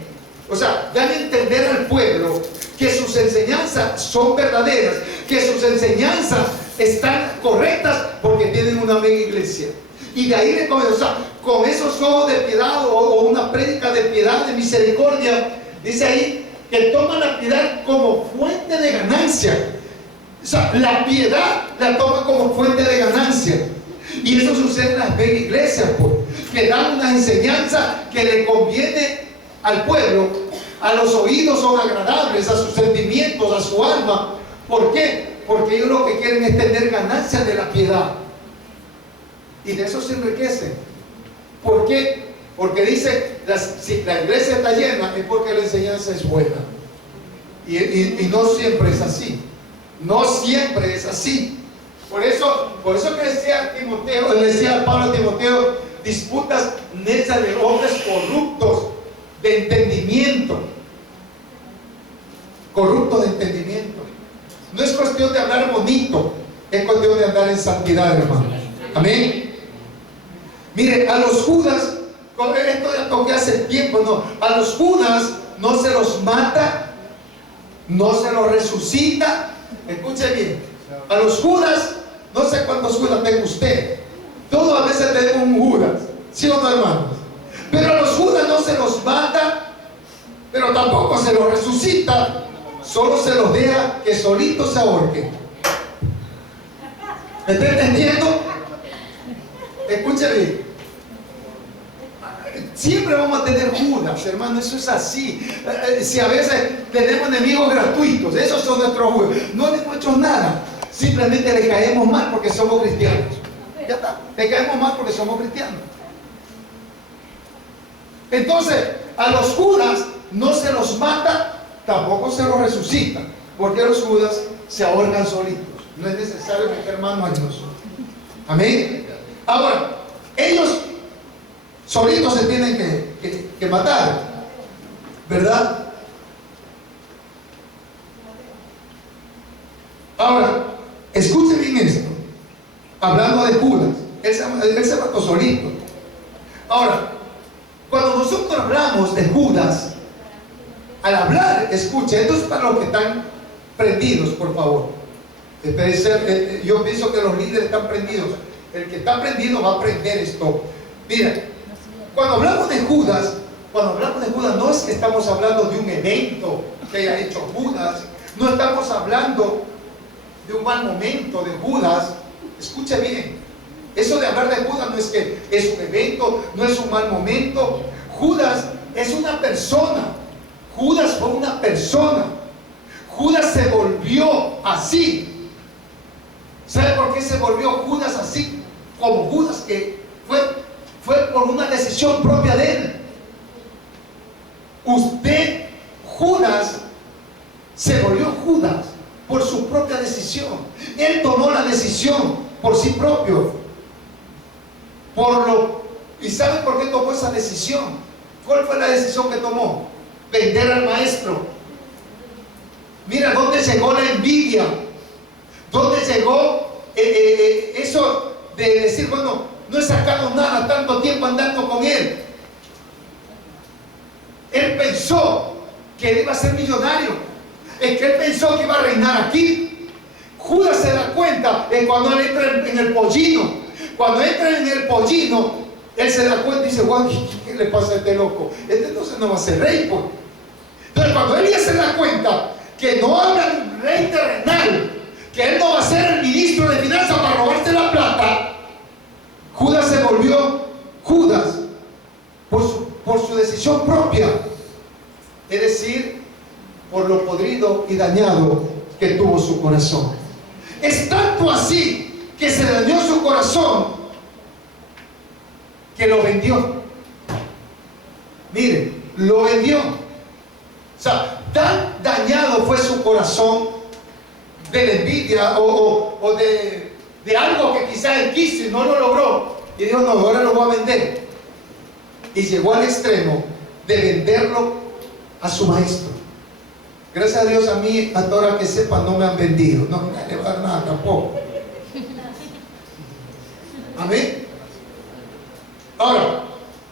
o sea, dan a entender al pueblo que sus enseñanzas son verdaderas, que sus enseñanzas están correctas porque tienen una mega iglesia. Y de ahí le comienza, o sea, con esos ojos de piedad o una prédica de piedad, de misericordia, dice ahí que toman la piedad como fuente de ganancia. O sea, la piedad la toma como fuente de ganancia. Y eso sucede en las mega iglesias, pues, que dan una enseñanza que le conviene al pueblo, a los oídos son agradables, a sus sentimientos, a su alma. ¿Por qué? Porque ellos lo que quieren es tener ganancias de la piedad. Y de eso se enriquecen. ¿Por qué? Porque dice, si la iglesia está llena es porque la enseñanza es buena. Y no siempre es así. No siempre es así. Por eso que decía Timoteo, le decía Pablo a Timoteo, disputas necias de hombres corruptos de entendimiento. Corruptos de entendimiento. No es cuestión de hablar bonito, es cuestión de andar en santidad, hermano. Amén. Mire, a los Judas, esto ya toqué hace tiempo, no. A los Judas no se los mata, no se los resucita. Escuche bien. A los Judas, no sé cuántos Judas tenga usted. Todos a veces tenemos un Judas, ¿sí o no, hermanos? Pero a los Judas no se los mata, pero tampoco se los resucita. Solo se los deja que solitos se ahorquen. ¿Me está entendiendo? Escuche bien. Siempre vamos a tener Judas, hermano, eso es así. Si a veces tenemos enemigos gratuitos, esos son nuestros Judas. No les hemos hecho nada, simplemente le caemos mal porque somos cristianos. Ya está, le caemos mal porque somos cristianos. Entonces, a los Judas no se los mata, tampoco se los resucita, porque los Judas se ahorcan solitos. No es necesario meter mano a ellos. Amén. Ahora, ellos solitos se tienen que matar, ¿verdad? Ahora, escuche bien esto. Hablando de Judas, él se mató solito. Ahora, cuando nosotros hablamos de Judas, al hablar, escuche, esto es para los que están prendidos, por favor. Yo pienso que los líderes están prendidos. El que está prendido va a aprender esto. Mira, cuando hablamos de Judas, no es que estamos hablando de un evento que haya hecho Judas, no estamos hablando de un mal momento de Judas. Escuche bien, eso de hablar de Judas no es que es un evento, no es un mal momento. Judas es una persona. Judas fue una persona. Judas se volvió así. ¿Sabe por qué se volvió Judas así? Como Judas, que fue por una decisión propia de él. Judas, se volvió Judas por su propia decisión. Él tomó la decisión por sí propio. ¿Y sabe por qué tomó esa decisión? ¿Cuál fue la decisión que tomó? Vender al maestro. Mira dónde llegó la envidia, dónde llegó eso de decir, bueno, no he sacado nada tanto tiempo andando con él. Él pensó que él iba a ser millonario, es que él pensó que iba a reinar aquí. Judas se da cuenta de cuando él entra en el pollino. Cuando entra en el pollino, él se da cuenta y dice, wow, ¿qué le pasa a este loco? Este entonces no va a ser rey, pues. Entonces cuando él ya se da cuenta que no habla de un rey terrenal, que él no va a ser el ministro de finanzas para robarse la plata, Judas se volvió Judas por su decisión propia, es decir, por lo podrido y dañado que tuvo su corazón. Es tanto así que se dañó su corazón que lo vendió. Mire, lo vendió. O sea, tan dañado fue su corazón de la envidia o de algo que quizás él quiso y no lo logró. Y dijo, no, ahora lo voy a vender. Y llegó al extremo de venderlo a su maestro. Gracias a Dios, a mí, a toda hora que sepa, no me han vendido. No me han llevado nada tampoco. Amén. Ahora,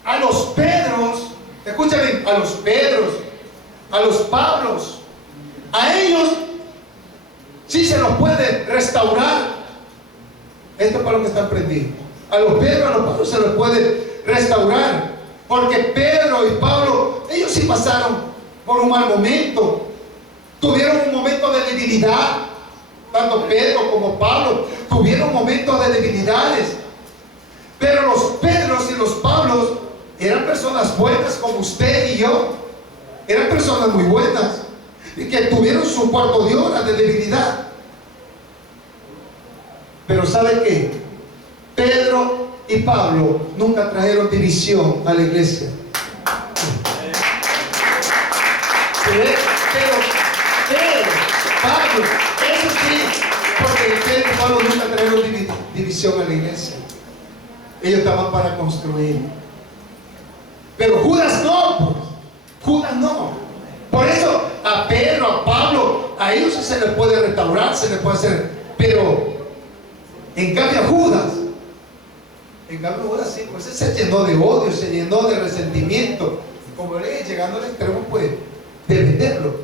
a los Pedros, escúchame, a los Pedros, a los Pablos, a ellos sí se los puede restaurar. Esto es para los que están prendidos. A los Pedros, a los Pablos se los puede restaurar, porque Pedro y Pablo, ellos sí pasaron por un mal momento, tuvieron un momento de debilidad. Tanto Pedro como Pablo tuvieron momentos de debilidades, pero los Pedros y los Pablos eran personas buenas como usted y yo. Eran personas muy buenas y que tuvieron su cuarto de hora de debilidad. Pero ¿sabe qué? Pedro y Pablo nunca trajeron división a la iglesia. ¿Se ve? Pero Pablo, eso sí, porque Pedro y Pablo nunca trajeron división a la iglesia. Ellos estaban para construir. Pero Judas no, pues. Judas no. Por eso a Pedro, a Pablo, a ellos se les puede restaurar, se les puede hacer. Pero en cambio a Judas, sí, pues él se llenó de odio, se llenó de resentimiento. Como llegando al extremo, pues, de venderlo.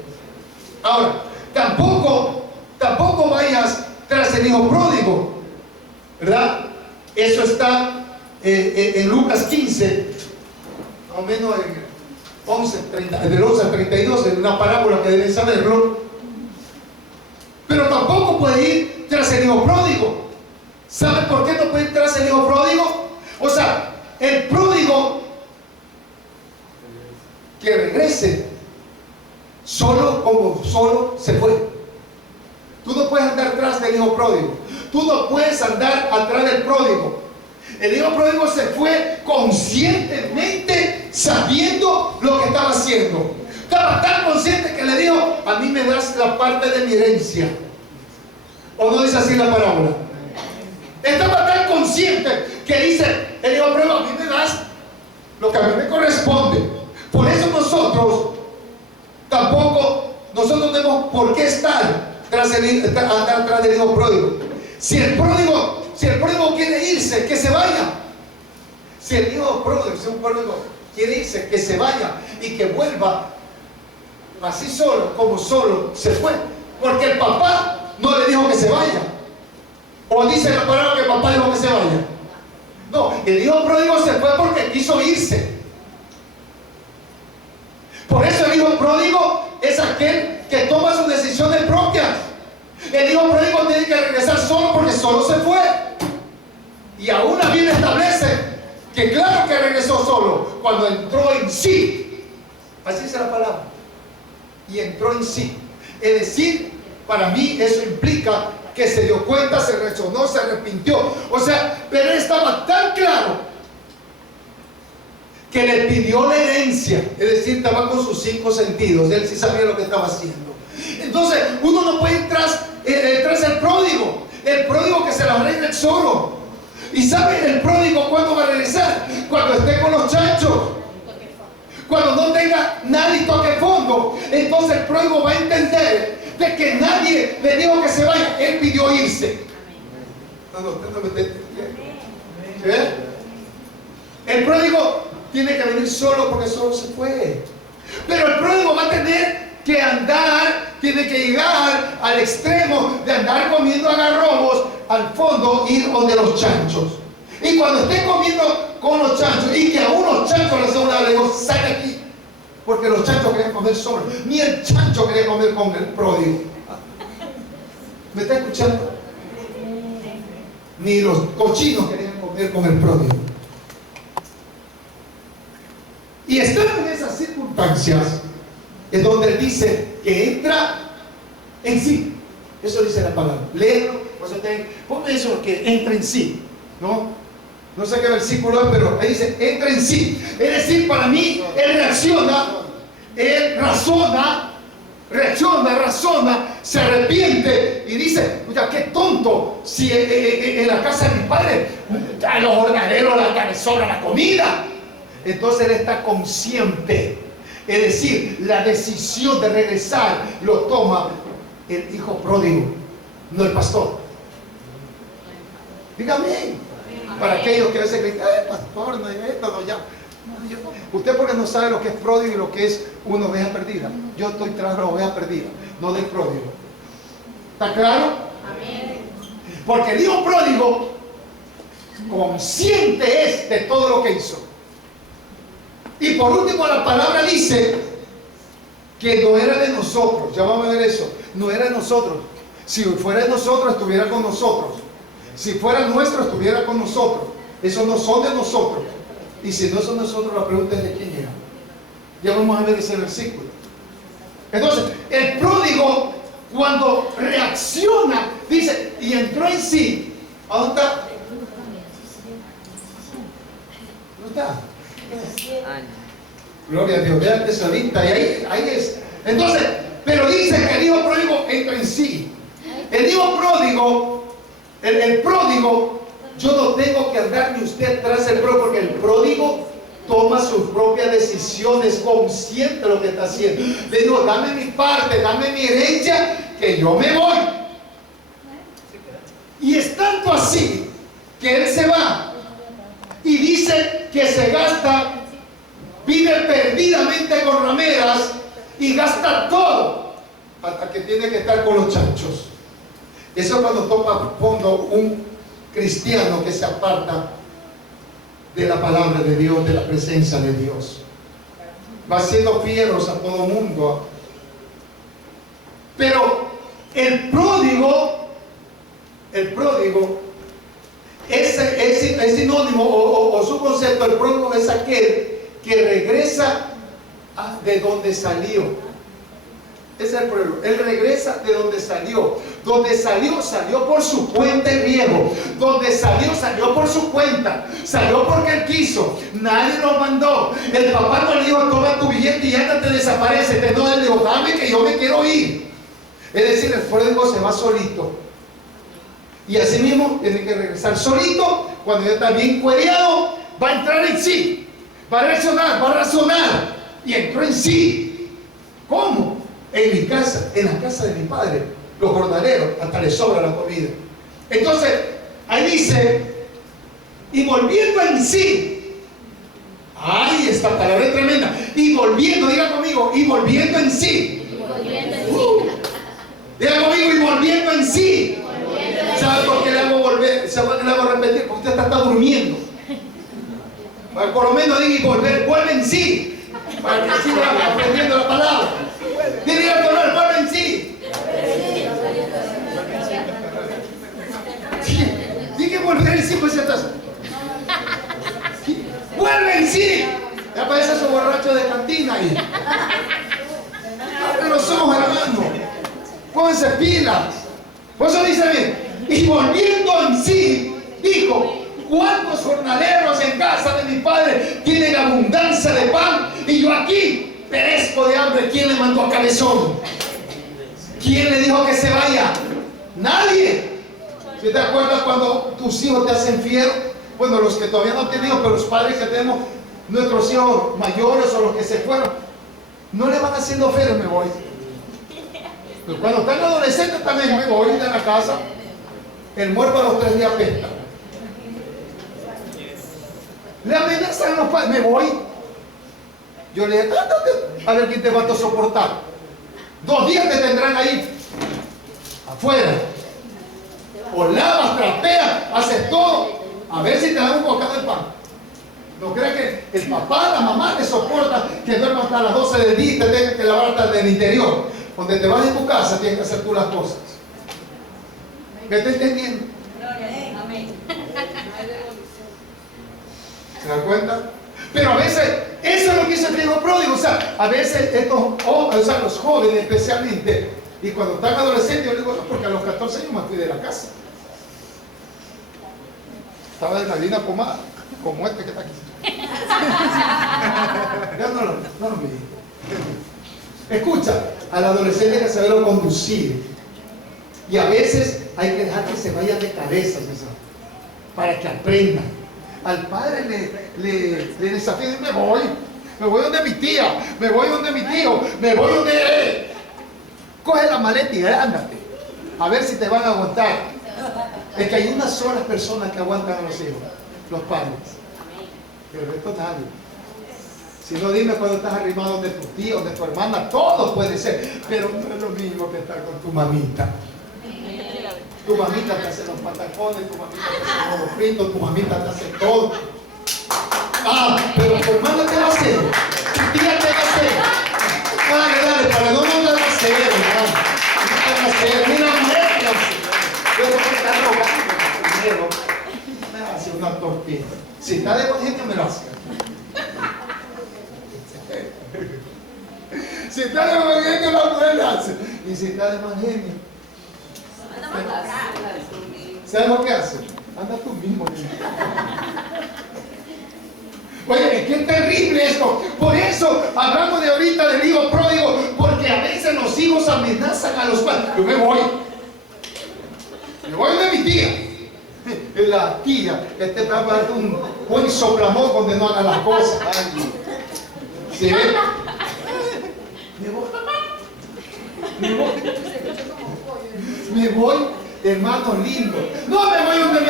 Ahora, tampoco vayas tras el hijo pródigo, ¿verdad? Eso está en Lucas 15, más o menos en 11, 30, del 11 al 32, en una parábola que deben saberlo. Pero tampoco puede ir tras el hijo pródigo. ¿Saben por qué no puede ir tras el hijo pródigo? O sea, el pródigo que regrese solo se fue. Tú no puedes andar tras del hijo pródigo. Tú no puedes andar atrás del pródigo. El hijo pródigo se fue conscientemente, sabiendo lo que estaba haciendo. Estaba tan consciente que le dijo: a mí me das la parte de mi herencia. ¿O no dice así la parábola? Estaba tan consciente que dice el hijo pródigo: a mí me das lo que a mí me corresponde. Por eso nosotros no tenemos por qué andar tras del hijo pródigo. Si el pródigo quiere irse, que se vaya. Si el hijo pródigo quiere irse, que se vaya y que vuelva así solo, como solo se fue. Porque el papá no le dijo que se vaya. O dice la palabra que el papá dijo que se vaya. No, el hijo pródigo se fue porque quiso irse. Por eso el hijo pródigo es aquel que toma sus decisiones propias. El hijo pródigo tiene que regresar solo porque solo se fue. Y aún la Biblia establece que claro que regresó solo cuando entró en sí. Así es la palabra. Y entró en sí. Es decir, para mí eso implica que se dio cuenta, se resonó, se arrepintió. O sea, pero él estaba tan claro que le pidió la herencia. Es decir, estaba con sus 5 sentidos. Él sí sabía lo que estaba haciendo. Entonces, uno no puede ir tras el pródigo. El pródigo que se la arregle solo. ¿Y sabe el pródigo cuándo va a regresar? Cuando esté con los chanchos. Cuando no tenga nadie toque fondo. Entonces el pródigo va a entender de que nadie le dijo que se vaya. Él pidió irse. El pródigo tiene que venir solo porque solo se fue. Pero el pródigo va a tener que andar, tiene que llegar al extremo de andar comiendo agarrobos al fondo, ir donde los chanchos. Y cuando esté comiendo con los chanchos y que a unos chanchos les una le digo: sal de aquí, porque los chanchos querían comer solos. Ni el chancho quería comer con el pródigo. ¿Me está escuchando? Ni los cochinos querían comer con el pródigo. Y estando en esas circunstancias es donde él dice que entra en sí. Eso dice la palabra. Léelo. Ponme eso, que entra en sí. No sé qué versículo es, pero él dice entra en sí. Es decir, para mí, él razona, se arrepiente y dice: mira, qué tonto, si en la casa de mi padre a los jornaleros les sobra la comida. Entonces él está consciente. Es decir, la decisión de regresar lo toma el hijo pródigo, no el pastor. Dígame. Para aquellos que a veces creen: pastor, no es esto, no ya. Usted porque no sabe lo que es pródigo y lo que es una oveja perdida. Yo estoy tras la oveja perdida, no del pródigo. ¿Está claro? Amén. Porque el hijo pródigo consciente es de todo lo que hizo. Y por último, la palabra dice que no era de nosotros. Ya vamos a ver eso. No era de nosotros. Si fuera de nosotros, estuviera con nosotros. Si fuera nuestro, estuviera con nosotros. Esos no son de nosotros. Y si no son de nosotros, la pregunta es de quién era. Ya vamos a ver ese versículo. Entonces, el pródigo, cuando reacciona, dice, y entró en sí. ¿A dónde está? Gloria a Dios, vean esa lista, y ahí es. Entonces, pero dice que el hijo pródigo entra en sí. El hijo pródigo, el pródigo, yo no tengo que andar ni usted tras el pródigo, porque el pródigo toma sus propias decisiones, consciente de lo que está haciendo. Le digo, dame mi parte, dame mi herencia, que yo me voy. Y es tanto así que él se va y dice que se gasta, vive perdidamente con rameras y gasta todo hasta que tiene que estar con los chanchos. Eso es cuando toca fondo un cristiano que se aparta de la palabra de Dios, de la presencia de Dios. Va siendo fieros a todo mundo. Pero el pródigo es sinónimo o su concepto. El pródigo es aquel que regresa de donde salió. Ese es el problema. Él regresa de donde salió. Donde salió, salió por su cuenta el viejo. Donde salió, salió por su cuenta. Salió porque él quiso. Nadie lo mandó. El papá no le dijo, toma tu billete y ya te desaparece. No, él le dijo, dame que yo me quiero ir. Es decir, el pródigo se va solito. Y así mismo tiene que regresar solito. Cuando ya está bien cuereado, va a entrar en sí. Va a reaccionar, va a razonar. Y entró en sí. ¿Cómo? En mi casa, en la casa de mi padre, los jornaleros, hasta les sobra la comida. Entonces, ahí dice, y volviendo en sí. Ay, esta palabra es tremenda. Y volviendo, diga conmigo, y volviendo en sí. Diga conmigo, y volviendo en sí. ¿Sabe por qué le hago volver? ¿Sabe por qué le hago repetir? Porque usted está durmiendo. Por lo menos diga y vuelve en sí. Para que así va aprendiendo la palabra. Diga con el vuelve en sí. Diga volver en sí, pues ya estás. Vuelve en sí. Ya parece esos borrachos de cantina ahí. Abre los ojos, hermano. Pónganse pilas. Por eso dice bien. Y volviendo en sí, dijo: ¿cuántos jornaleros en casa de mi padre tienen abundancia de pan? Y yo aquí perezco de hambre. ¿Quién le mandó a Cabezón? ¿Quién le dijo que se vaya? Nadie. ¿Sí te acuerdas cuando tus hijos te hacen fiero? Bueno, los que todavía no tienen hijos, pero los padres que tenemos, nuestros hijos mayores o los que se fueron, no le van haciendo fiero, me voy. Pero cuando están adolescentes también me voy de la casa. El muerto a los 3 días apesta. Le amenazan a los padres, me voy. Yo le digo, a ver quién te va a soportar. 2 días te tendrán ahí afuera. O lavas, trapeas, haces todo. A ver si te dan un bocado de pan. No creas que el papá, la mamá te soporta que duermas hasta las 12 del día y te tengas que lavar hasta del interior. Donde te vas de tu casa tienes que hacer tú las cosas. ¿Me está entendiendo? Amén. ¿Se dan cuenta? Pero a veces, eso es lo que dice el hijo pródigo. O sea, a veces los jóvenes especialmente, y cuando están adolescentes, yo les digo, no, porque a los 14 años me fui de la casa. Estaba de Nadina pomada, como este que está aquí. Ya no lo vi. Escucha, al adolescente hay que saberlo conducir. Y a veces hay que dejar que se vaya de cabeza, para que aprenda. Al padre le desafía, me voy donde mi tía, me voy donde mi tío, me voy donde él. Coge la maleta y ándate, a ver si te van a aguantar. Es que hay unas solas personas que aguantan a los hijos, los padres. Pero esto nadie. Si no, dime cuando estás arrimado de tu tío, de tu hermana, todo puede ser, pero no es lo mismo que estar con tu mamita. Tu mamita te hace los patacones, tu mamita te hace los huevos fritos, tu mamita te hace todo. Pero tu hermana te va a hacer, tu tía te va a hacer. Dale, para no te va a hacer, hermano. No te va a hacer, mira, mujer te va a hacer. Yo no voy a estar rogando primero. Me va a hacer una tortilla. Si está de buen genio, me lo hace. Si está de buen genio, la mujer la hace. Y si está de mal genio, ¿sabes lo que hace? Anda tú mismo. Oye, qué terrible esto. Por eso hablamos de ahorita del hijo pródigo, porque a veces los hijos amenazan a los padres. Yo me voy de mi tía. La tía, este va a dar un buen soplamón donde no haga las cosas. ¿Sí ven? Me voy, hermano lindo. No me voy donde mi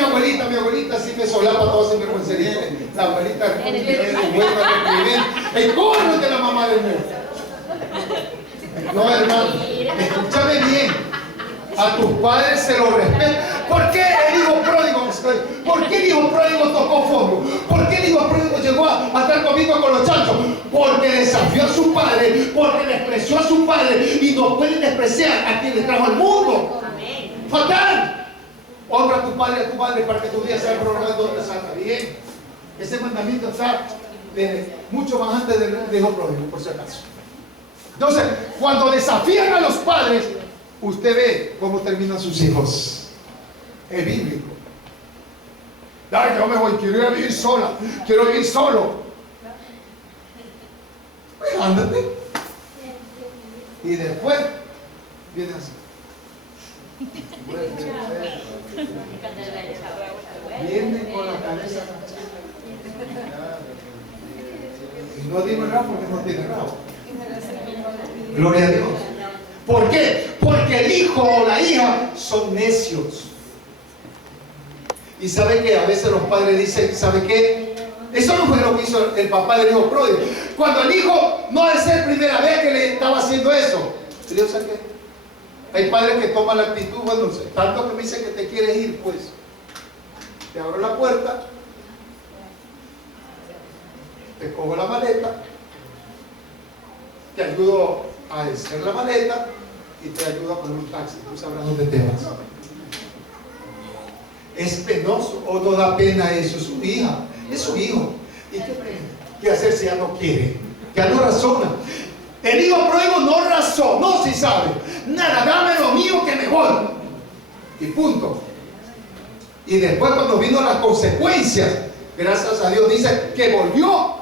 abuelita sí me solapa todo sin vergüencería. La abuelita es buena, el corno de la mamá del mundo. No, hermano, escúchame bien. A tus padres se los respeta. ¿Por qué el hijo pródigo? ¿Por qué el hijo pródigo tocó fondo? ¿Por qué el hijo pródigo llegó a estar comiendo con los chanchos? Porque desafió a su padre, porque despreció a su padre, y no pueden despreciar a quien le trajo al mundo. Amén. Fatal. Honra a tu padre y a tu madre para que tu día sea prolongado donde salga bien. Ese mandamiento está mucho más antes del hijo pródigo, por si acaso. Entonces, cuando desafían a los padres, usted ve cómo terminan sus hijos. Es bíblico. Ay, yo me voy, quiero ir a vivir sola, quiero vivir solo. Pues ándate. Y después viene así. Viene con la cabeza. Y no digo nada porque no tiene rabo. Gloria a Dios. ¿Por qué? Porque el hijo o la hija son necios. Y sabe que a veces los padres dicen, ¿sabe qué? Eso no fue lo que hizo el papá del hijo pródigo. Cuando el hijo no es la primera vez que le estaba haciendo eso. Dios, ¿sabe qué? Hay padres que toman la actitud, bueno, tanto que me dice que te quieres ir, pues te abro la puerta, te cojo la maleta, te ayudo a hacer la maleta y te ayudo a poner un taxi. Tú sabrás dónde te vas. Es penoso o no da pena eso. Es su hija, es su hijo. ¿Y qué hacer si ya no quiere? Ya no razona. El hijo pródigo no razonó, si sabe. Nada, dame lo mío que me voy. Y punto. Y después, cuando vino las consecuencias, gracias a Dios, dice que volvió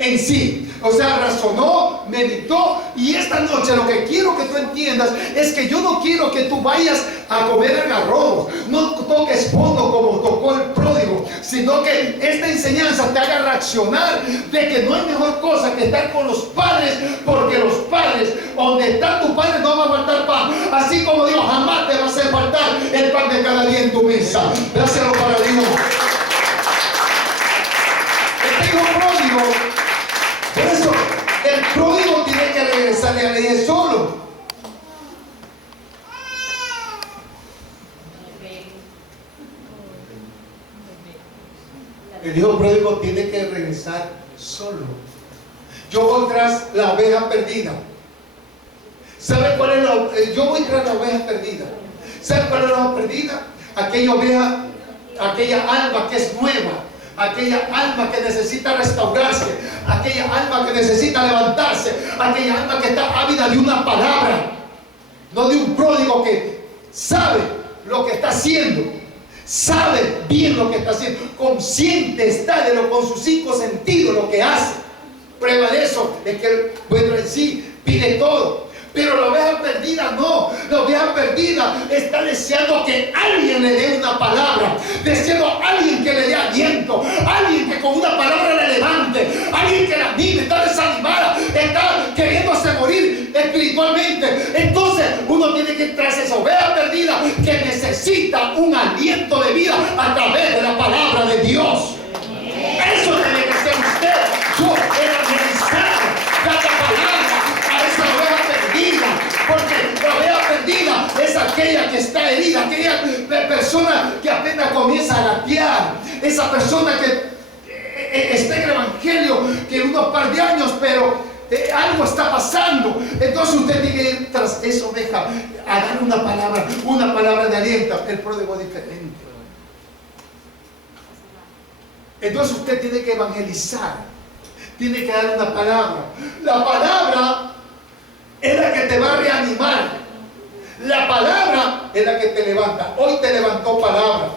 en sí. O sea, razonó, meditó. Y esta noche lo que quiero que tú entiendas es que yo no quiero que tú vayas a comer algarrobos, no toques fondo como tocó el pródigo, sino que esta enseñanza te haga reaccionar de que no hay mejor cosa que estar con los padres, porque los padres, donde está tu padre no va a faltar pan, así como Dios jamás te va a hacer faltar el pan de cada día en tu mesa. Gracias para Dios. Este hijo pródigo, por eso el pródigo tiene que regresarle a la iglesia solo. El hijo pródigo tiene que regresar solo. Yo voy tras la oveja perdida. ¿Sabe cuál es yo voy tras la oveja perdida? ¿Sabe cuál es la oveja perdida? Aquella oveja, aquella alma que es nueva, aquella alma que necesita restaurarse, aquella alma que necesita levantarse, aquella alma que está ávida de una palabra, no de un pródigo que sabe lo que está haciendo. Sabe bien lo que está haciendo, consciente está de lo con sus 5 sentidos lo que hace. Prueba de eso es que el pueblo en sí pide todo. Pero la oveja perdida no. La oveja perdida está deseando que alguien le dé una palabra, deseando a alguien que le dé aliento, alguien que con una palabra le levante, alguien que la anime. Está desanimada, está queriéndose morir espiritualmente. Entonces uno tiene que entrar a esa oveja perdida que necesita un aliento de vida a través de la palabra de Dios. Eso tiene que ser usted. Yo evangelizar cada palabra a esa oveja perdida, porque la oveja perdida es aquella que está herida, aquella persona que apenas comienza a gatear, esa persona que está en el evangelio que en unos par de años, pero algo está pasando. Entonces usted tiene que ir tras esa oveja a dar una palabra de aliento. El pródigo es diferente. Entonces usted tiene que evangelizar, tiene que dar una palabra. La palabra es la que te va a reanimar. La palabra es la que te levanta. Hoy te levantó palabra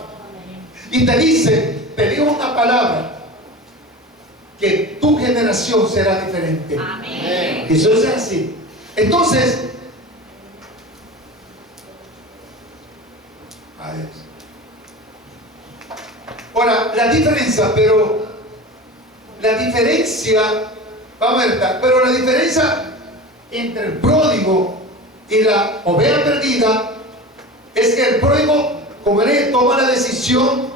y te dice, te digo una palabra. que tu generación será diferente. Amén. Y eso es así. Entonces, ahora, la diferencia, vamos a ver, pero la diferencia entre el pródigo y la oveja perdida es que el pródigo, como él toma la decisión,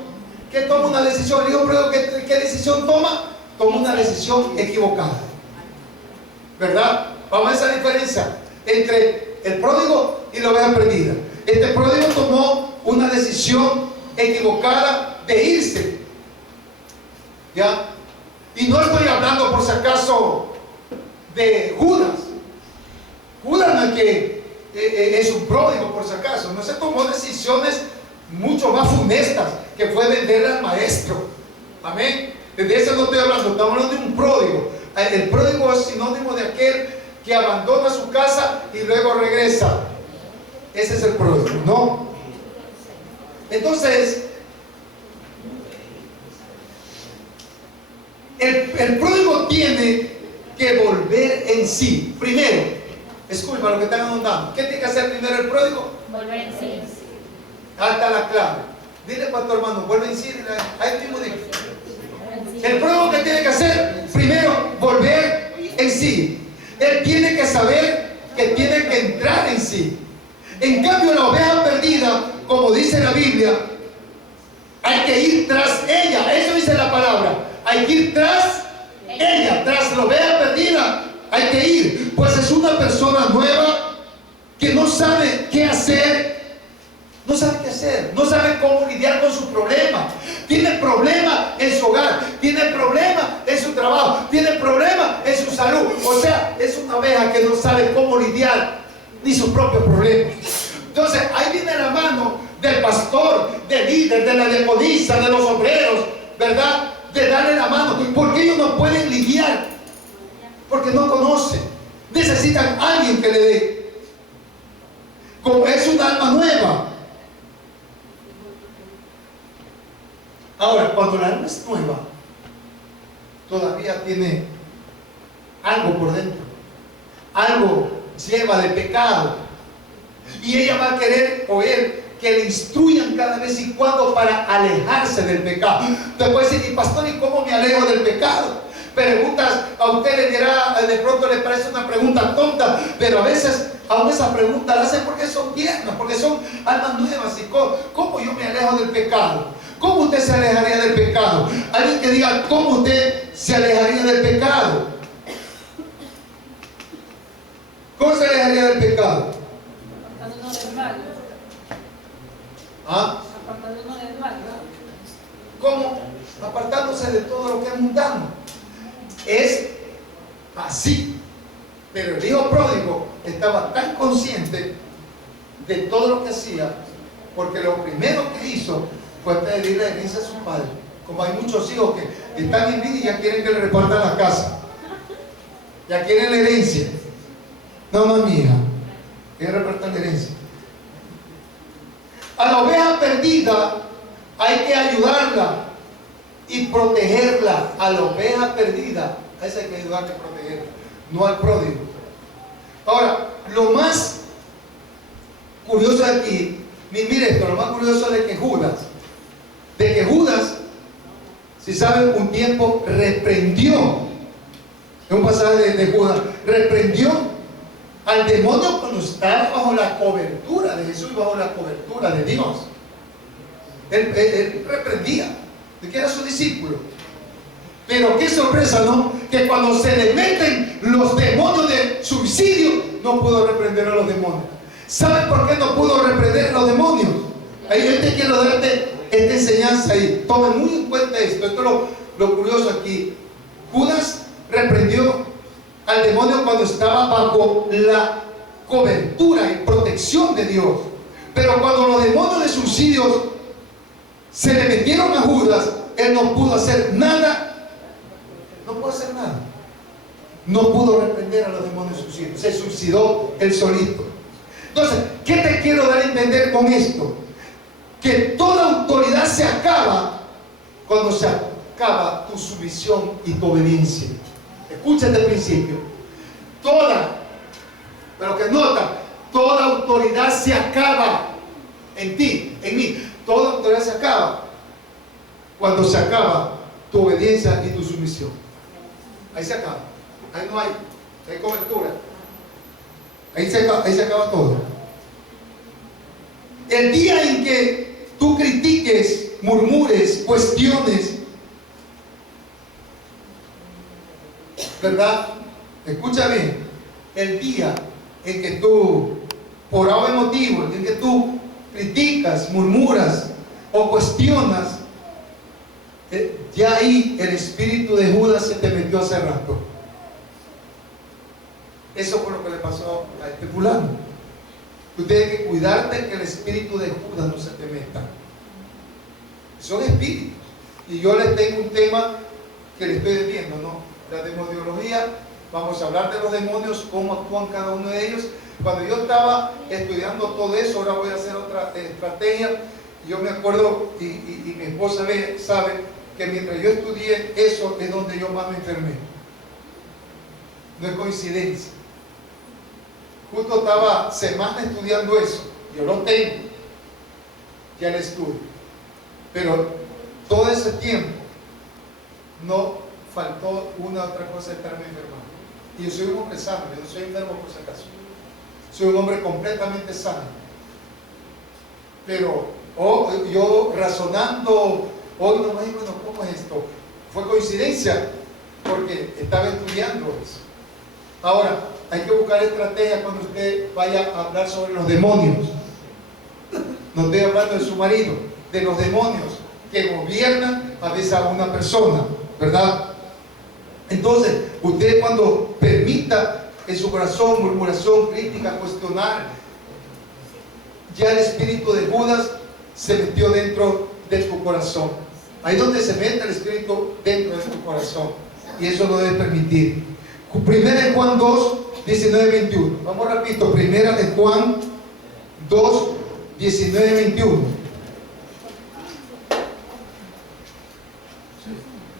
¿qué toma una decisión? El hijo pródigo, ¿qué decisión toma? Toma una decisión equivocada, ¿verdad? Vamos a esa diferencia entre el pródigo y la oveja perdida. Este pródigo tomó una decisión equivocada de irse, ¿ya? Y no estoy hablando por si acaso de Judas. Judas no es que es un pródigo por si acaso, no se tomó decisiones mucho más funestas, que fue vender al maestro. Amén. De eso no estoy hablando, estamos hablando de un pródigo. El pródigo es sinónimo de aquel que abandona su casa y luego regresa. Ese es el pródigo, ¿no? Entonces, el pródigo tiene que volver en sí. Primero, escucha lo que están anotando. ¿Qué tiene que hacer primero el pródigo? Volver en sí. Hasta la clave. Dile para tu hermano, vuelve en sí. Ahí mismo dice. El pródigo que tiene que hacer primero, volver en sí. Él tiene que saber que tiene que entrar en sí. En cambio, la oveja perdida, como dice la Biblia, hay que ir tras ella. Eso dice la palabra. Hay que ir tras ella, tras la oveja perdida. Hay que ir, pues es una persona nueva que no sabe qué hacer. No sabe qué hacer, no sabe cómo lidiar con su problema. Tiene problema en su hogar, tiene problema en su trabajo, tiene problema en su salud. O sea, es una oveja que no sabe cómo lidiar ni sus propios problemas. Entonces, ahí viene la mano del pastor, del líder, de la diaconisa, de los obreros, ¿verdad? De darle la mano, porque ellos no pueden lidiar, porque no conocen. Necesitan a alguien que le dé. Como es un alma nueva. Ahora, cuando la alma es nueva, todavía tiene algo por dentro, algo lleva de pecado, y ella va a querer o él que le instruyan cada vez y cuando para alejarse del pecado. Te puede decir, y pastor, ¿y cómo me alejo del pecado? Preguntas, a usted le dirá, de pronto le parece una pregunta tonta, pero a veces aún esa pregunta la hacen porque son tiernas, porque son almas nuevas. ¿Y cómo yo me alejo del pecado? ¿Cómo usted se alejaría del pecado? Alguien que diga, ¿cómo usted se alejaría del pecado? ¿Cómo se alejaría del pecado? Apartándonos del mal. ¿Ah? Apartándonos del mal. ¿Cómo? Apartándose de todo lo que es mundano. Es así. Pero el hijo pródigo estaba tan consciente de todo lo que hacía, porque lo primero que hizo fue pedir la herencia a su padre. Como hay muchos hijos que están en vida y ya quieren que le repartan la casa, ya quieren la herencia. No, mi hija, quiere repartir la herencia. A la oveja perdida hay que ayudarla y protegerla. A la oveja perdida a esa hay que ayudarla y protegerla, no al pródigo. Ahora, lo más curioso aquí, mire esto, lo más curioso de que Judas, si saben, un tiempo reprendió, en un pasaje de Judas, reprendió al demonio cuando estaba bajo la cobertura de Jesús y bajo la cobertura de Dios. Él reprendía, de que era su discípulo. Pero qué sorpresa, ¿no? Que cuando se le meten los demonios de suicidio, no pudo reprender a los demonios. ¿Saben por qué no pudo reprender a los demonios? Ahí yo te quiero darte esta enseñanza y tomen muy en cuenta esto. Esto es lo curioso aquí. Judas reprendió al demonio cuando estaba bajo la cobertura y protección de Dios. Pero cuando los demonios de suicidios se le metieron a Judas, él no pudo hacer nada. No pudo hacer nada. No pudo reprender a los demonios de suicidio. Se suicidó él solito. Entonces, ¿qué te quiero dar a entender con esto? Que toda autoridad se acaba cuando acaba tu sumisión y tu obediencia. Escucha este principio. Pero que nota, toda autoridad se acaba en ti, en mí. Toda autoridad se acaba cuando se acaba tu obediencia y tu sumisión. Ahí se acaba. Ahí no hay cobertura. Ahí se acaba todo. El día en que tú critiques, murmures, cuestiones, ¿verdad? Escucha bien. El día en que tú, por algún motivo, en que tú criticas, murmuras o cuestionas, ya ahí el espíritu de Judas se te metió hace rato. Eso fue lo que le pasó a este fulano. Tú tienes que cuidarte que el espíritu de Judas no se te meta. Son espíritus. Y yo les tengo un tema que les estoy viendo, ¿no? La demoniología. Vamos a hablar de los demonios, cómo actúan cada uno de ellos. Cuando yo estaba estudiando todo eso, ahora voy a hacer otra estrategia. Yo me acuerdo, y mi esposa sabe que mientras yo estudié eso es donde yo más me enfermé. No es coincidencia. Justo estaba semanas estudiando eso. Yo lo tengo, ya el estudio. Pero todo ese tiempo no faltó una otra cosa de estarme enfermando. Y yo soy un hombre sano, yo no soy enfermo por si acaso. Soy un hombre completamente sano. Pero yo razonando, hoy no me digo, bueno, ¿cómo es esto? Fue coincidencia, porque estaba estudiando eso. Ahora, hay que buscar estrategias cuando usted vaya a hablar sobre los demonios. No estoy hablando de su marido, de los demonios que gobiernan a veces a una persona, ¿verdad? Entonces, usted cuando permita en su corazón murmuración, crítica, cuestionar, ya el espíritu de Judas se metió dentro de tu corazón. Ahí donde se mete el espíritu dentro de tu corazón. Y eso no debe permitir. Primera de Juan 2, 19, 21. Vamos rapidito. Primera de Juan 2, 19, 21.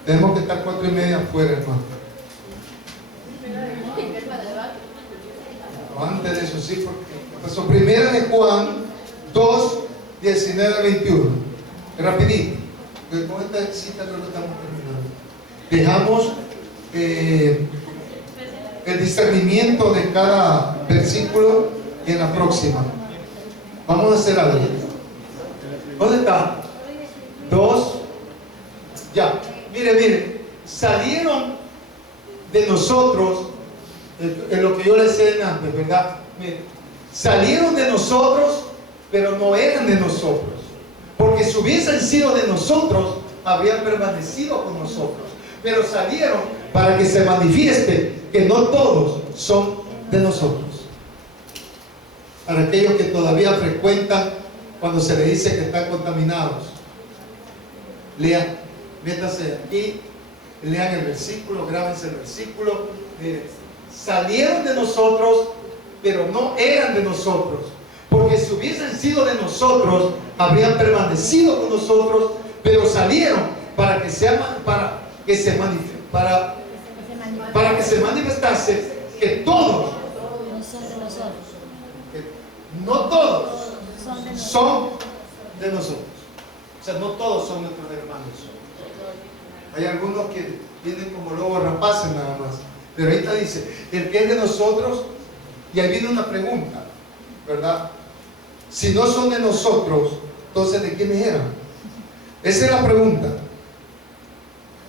Tenemos que estar 4:30 afuera, hermano. Antes de eso, sí, porque son primera de Juan 2, 19, 21. Rapidito. Con esta cita creo que estamos terminando. Dejamos el discernimiento de cada versículo en la próxima. Vamos a hacer algo. ¿Dónde está? 2. Ya. Mire, salieron de nosotros, en lo que yo les decía antes, ¿verdad? Mire, salieron de nosotros, pero no eran de nosotros. Porque si hubiesen sido de nosotros, habrían permanecido con nosotros. Pero salieron para que se manifieste que no todos son de nosotros. Para aquellos que todavía frecuentan, cuando se les dice que están contaminados, lean, métanse aquí, lean el versículo, grábense el versículo. Miren, salieron de nosotros, pero no eran de nosotros. Porque si hubiesen sido de nosotros, habrían permanecido con nosotros, pero salieron para que se manifestase que todos, no todos son de nosotros. O sea, no todos son nuestros hermanos. Hay algunos que vienen como lobos rapaces nada más. Pero ahí está, dice, el que es de nosotros, y ahí viene una pregunta, ¿verdad? Si no son de nosotros, entonces ¿de quiénes eran? Esa es la pregunta.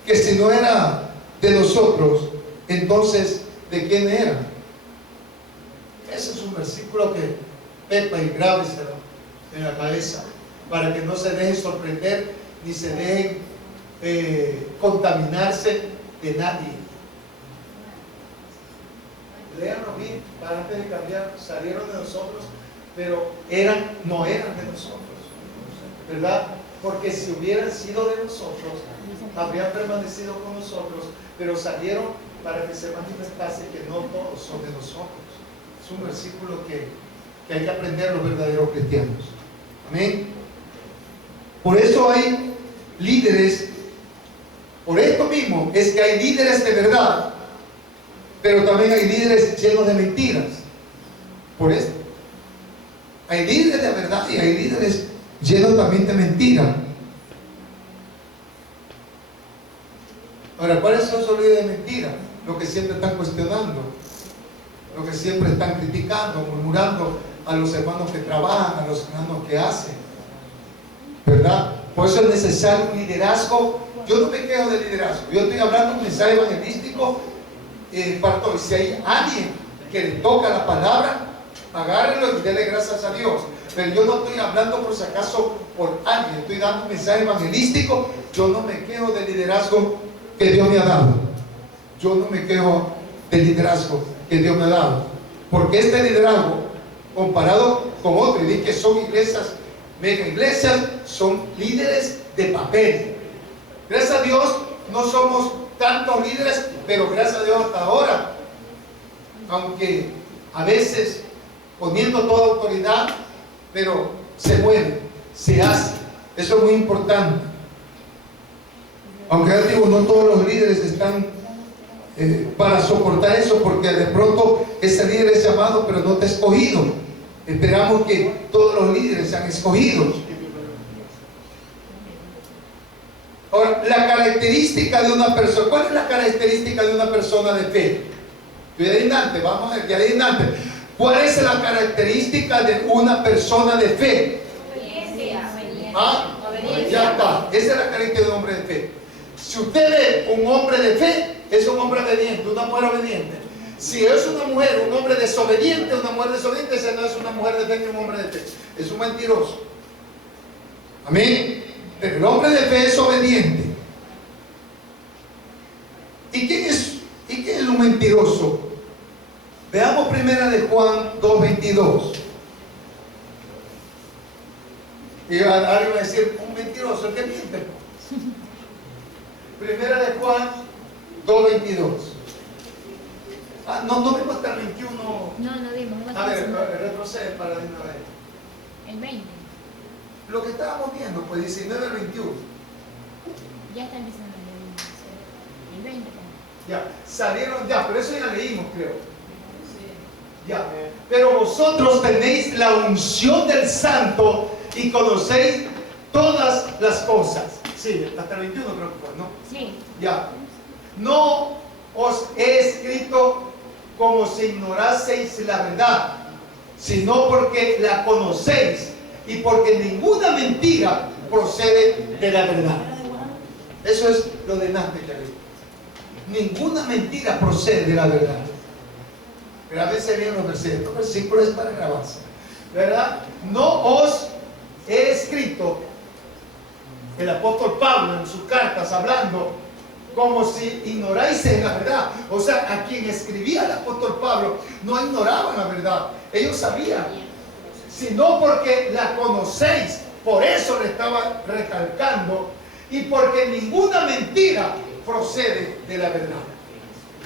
Que si no era de nosotros, entonces ¿de quiénes eran? Ese es un versículo que pepa y grábeselo en la cabeza, para que no se dejen sorprender ni se dejen contaminarse de nadie. Léanlo bien, para antes de cambiar. Salieron de nosotros, pero no eran de nosotros, ¿verdad? Porque si hubieran sido de nosotros, habrían permanecido con nosotros, pero salieron para que se manifestase que no todos son de nosotros. Es un versículo que hay que aprender los verdaderos cristianos. Amén. Por eso hay líderes Por esto mismo es que hay líderes de verdad, pero también hay líderes llenos de mentiras. Por esto. Hay líderes de verdad y hay líderes llenos también de mentiras. Ahora, ¿cuáles son esos líderes de mentiras? Los que siempre están cuestionando, los que siempre están criticando, murmurando a los hermanos que trabajan, a los hermanos que hacen, ¿verdad? Por eso es necesario un liderazgo. Yo no me quejo del liderazgo, yo estoy hablando de un mensaje evangelístico para todos. Si hay alguien que le toca la palabra, agárrelo y dele gracias a Dios. Pero yo no estoy hablando por si acaso por alguien, estoy dando un mensaje evangelístico. Yo no me quejo del liderazgo que Dios me ha dado. Yo no me quejo del liderazgo que Dios me ha dado, porque este liderazgo, comparado con otros, y que son iglesias, mega iglesias, son líderes de papel. Gracias a Dios no somos tantos líderes, pero gracias a Dios hasta ahora, aunque a veces poniendo toda autoridad, pero se mueve, se hace. Eso es muy importante. Aunque ya digo, no todos los líderes están para soportar eso, porque de pronto ese líder es llamado pero no está escogido. Esperamos que todos los líderes sean escogidos. Ahora, la característica de una persona, ¿cuál es la característica de una persona de fe? De ahí en adelante, vamos a ver, de ahí en adelante. ¿Cuál es la característica de una persona de fe? Obediencia. ¿Ah? Obediencia. Ya está, esa es la característica de un hombre de fe. Si usted ve un hombre de fe, es un hombre obediente, una mujer obediente. Si es una mujer, un hombre desobediente, una mujer desobediente, esa no es una mujer de fe ni un hombre de fe, es un mentiroso. Amén. Pero el hombre de fe es obediente. ¿Y quién es un mentiroso? Veamos primera de Juan 2:22. Y alguien va a decir, un mentiroso, ¿el que miente? Primera de Juan 2:22. No vimos hasta el 21. No dimos. A ver, retrocede para de una vez. El 20. Lo que estábamos viendo, pues 19 al 21. Ya está empezando el 20. Ya, salieron ya, pero eso ya leímos, creo. Ya, pero vosotros tenéis la unción del Santo y conocéis todas las cosas. Sí, hasta el 21 creo que fue, ¿no? Sí. Ya. No os he escrito como si ignoraseis la verdad, sino porque la conocéis y porque ninguna mentira procede de la verdad. Eso es lo de Nazpe. Ninguna mentira procede de la verdad. Pero a veces vienen los versículos. Estos versículos es para grabarse, ¿verdad? No os he escrito, el apóstol Pablo en sus cartas hablando como si ignoráis la verdad. O sea, a quien escribía el apóstol Pablo no ignoraban la verdad, ellos sabían, sino porque la conocéis. Por eso le estaba recalcando, y porque ninguna mentira procede de la verdad.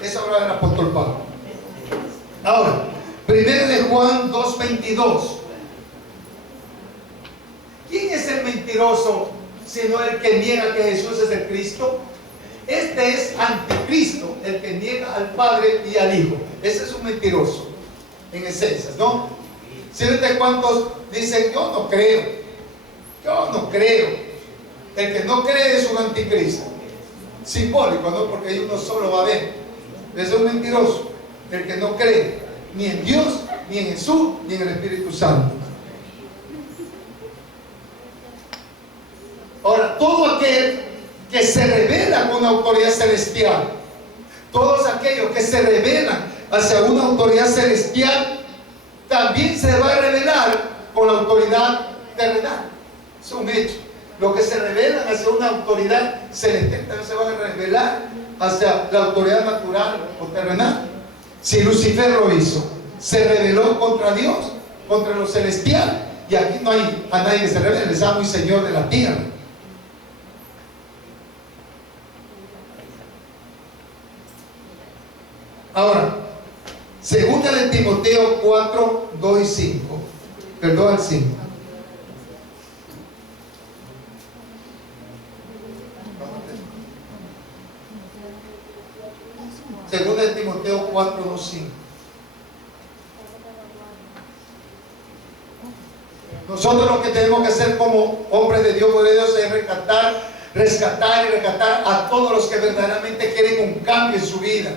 Eso habla del apóstol Pablo. Ahora, 1 de Juan 2:22. ¿Quién es el mentiroso sino el que niega que Jesús es el Cristo? Este es anticristo, el que niega al Padre y al Hijo. Ese es un mentiroso, en esencia, ¿no? ¿Saben cuántos dicen, yo no creo? Yo no creo. El que no cree es un anticristo. Simbólico, ¿no? Porque hay uno solo va a ver. Es un mentiroso. El que no cree ni en Dios, ni en Jesús, ni en el Espíritu Santo. Ahora, todo aquel que se revela con autoridad celestial, todos aquellos que se revelan hacia una autoridad celestial, también se va a revelar con la autoridad terrenal. Es un hecho. Los que se revelan hacia una autoridad celestial también se van a revelar hacia la autoridad natural o terrenal. Si Lucifer lo hizo, se rebeló contra Dios, contra lo celestial, y aquí no hay a nadie que se revele, es amo y Señor de la tierra. Ahora, segunda de Timoteo 4, 2 y 5, del 2 al 5. Segunda de Timoteo 4, 2, 5. Nosotros lo que tenemos que hacer como hombres de Dios, poder de Dios, es rescatar y rescatar a todos los que verdaderamente quieren un cambio en su vida.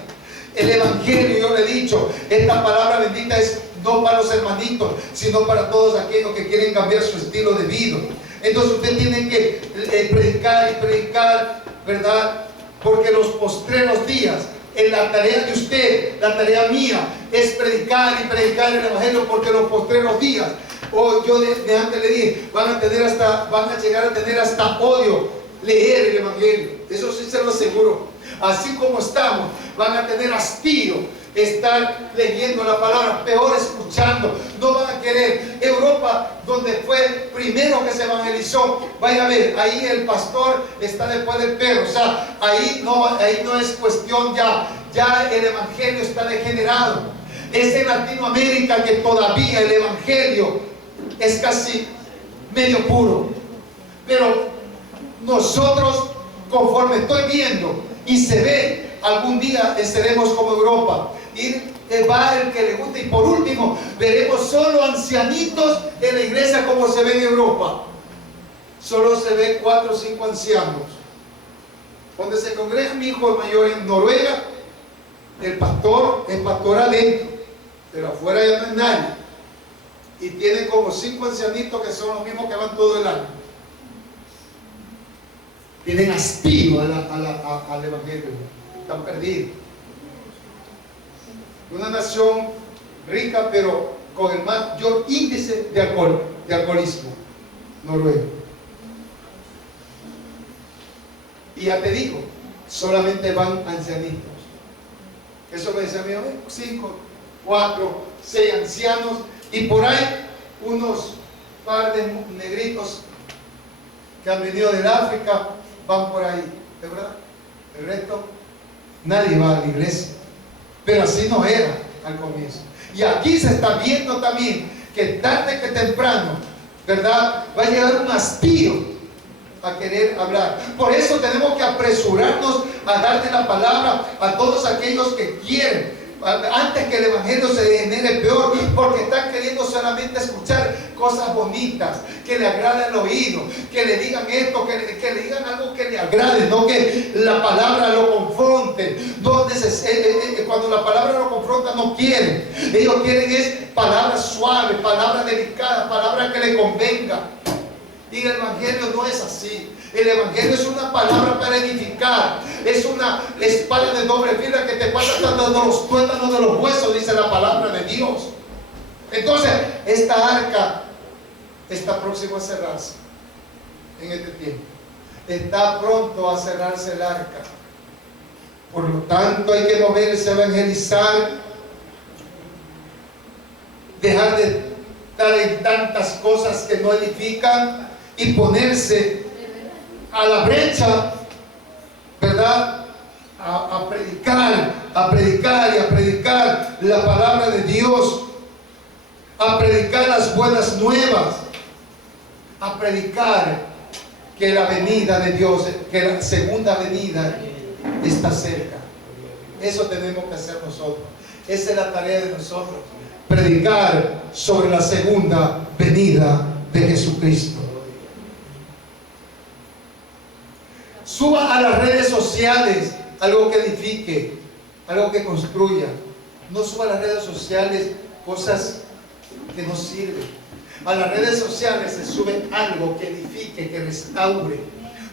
El Evangelio, yo le he dicho, esta palabra bendita es no para los hermanitos, sino para todos aquellos que quieren cambiar su estilo de vida. Entonces usted tiene que predicar y predicar, ¿verdad? Porque los postreros días, en la tarea de usted, la tarea mía, es predicar y predicar el Evangelio, porque los postreros días, yo de antes le dije, van a llegar a tener hasta odio leer el Evangelio. Eso sí se lo aseguro. Así como estamos, van a tener hastío estar leyendo la palabra, peor escuchando. No van a querer. Europa, donde fue primero que se evangelizó, vaya a ver, ahí el pastor está después del perro. O sea, ahí no es cuestión ya el evangelio está degenerado. Es en Latinoamérica que todavía el evangelio es casi medio puro. Pero nosotros, conforme estoy viendo y se ve, algún día seremos como Europa. Y va el que le guste. Y por último, veremos solo ancianitos en la iglesia como se ve en Europa. Solo se ve 4 o 5 ancianos. Donde se congrega mi hijo mayor en Noruega, el pastor es pastor adentro, pero afuera ya no hay nadie. Y tiene como 5 ancianitos que son los mismos que van todo el año. Tienen hastío al evangelio. Están perdidos. Una nación rica, pero con el mayor índice de alcoholismo, Noruega. Y ya te digo, solamente van ancianitos. Eso me decía mi amigo, 5, 4, 6 ancianos, y por ahí unos par de negritos que han venido del África, van por ahí, ¿de verdad? El resto, nadie va a la iglesia. Pero así no era al comienzo. Y aquí se está viendo también que tarde que temprano, ¿verdad?, va a llegar un hastío a querer hablar. Por eso tenemos que apresurarnos a darle la palabra a todos aquellos que quieren, antes que el evangelio se degenere peor, porque están queriendo solamente escuchar cosas bonitas, que le agrade al oído, que le digan esto, que le digan algo que le agrade, no que la palabra lo confronte. No cuando la palabra lo confronta, no quieren. Ellos quieren es palabras suaves, palabras delicadas, palabras que le convenga. Y el evangelio no es así. El evangelio es una palabra para edificar. Es una espada de doble filo que te pasa hasta los tuétanos de los huesos, dice la palabra de Dios. Entonces, esta arca está próxima a cerrarse en este tiempo. Está pronto a cerrarse el arca. Por lo tanto, hay que moverse a evangelizar, dejar de estar en tantas cosas que no edifican y ponerse a la brecha, ¿verdad? A predicar y a predicar la palabra de Dios, a predicar las buenas nuevas, a predicar que la venida de Dios, que la segunda venida está cerca. Eso tenemos que hacer nosotros. Esa es la tarea de nosotros, predicar sobre la segunda venida de Jesucristo. Suba a las redes sociales algo que edifique, algo que construya. No suba a las redes sociales cosas que no sirven. A las redes sociales se sube algo que edifique, que restaure.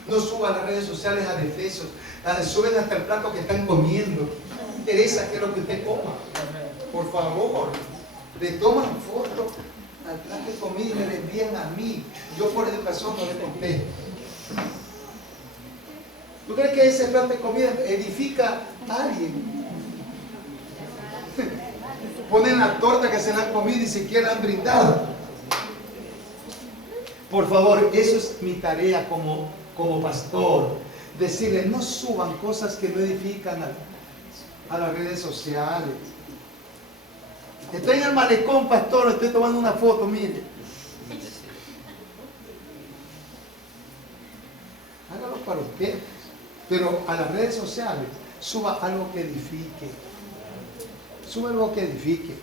No suba a las redes sociales adefesos. Suben hasta el plato que están comiendo. No me interesa qué es lo que usted coma. Por favor, le toman foto al plato de comida y me le envían a mí. Yo por educación no le conté. ¿Tú crees que ese plato de comida edifica a alguien? Ponen la torta que se la han comido y ni siquiera han brindado. Por favor, eso es mi tarea como pastor. Decirle, no suban cosas que no edifican a las redes sociales. Estoy en el malecón, pastor, estoy tomando una foto, mire. Hágalo para usted. Pero a las redes sociales suba algo que edifique. Suba algo que edifique.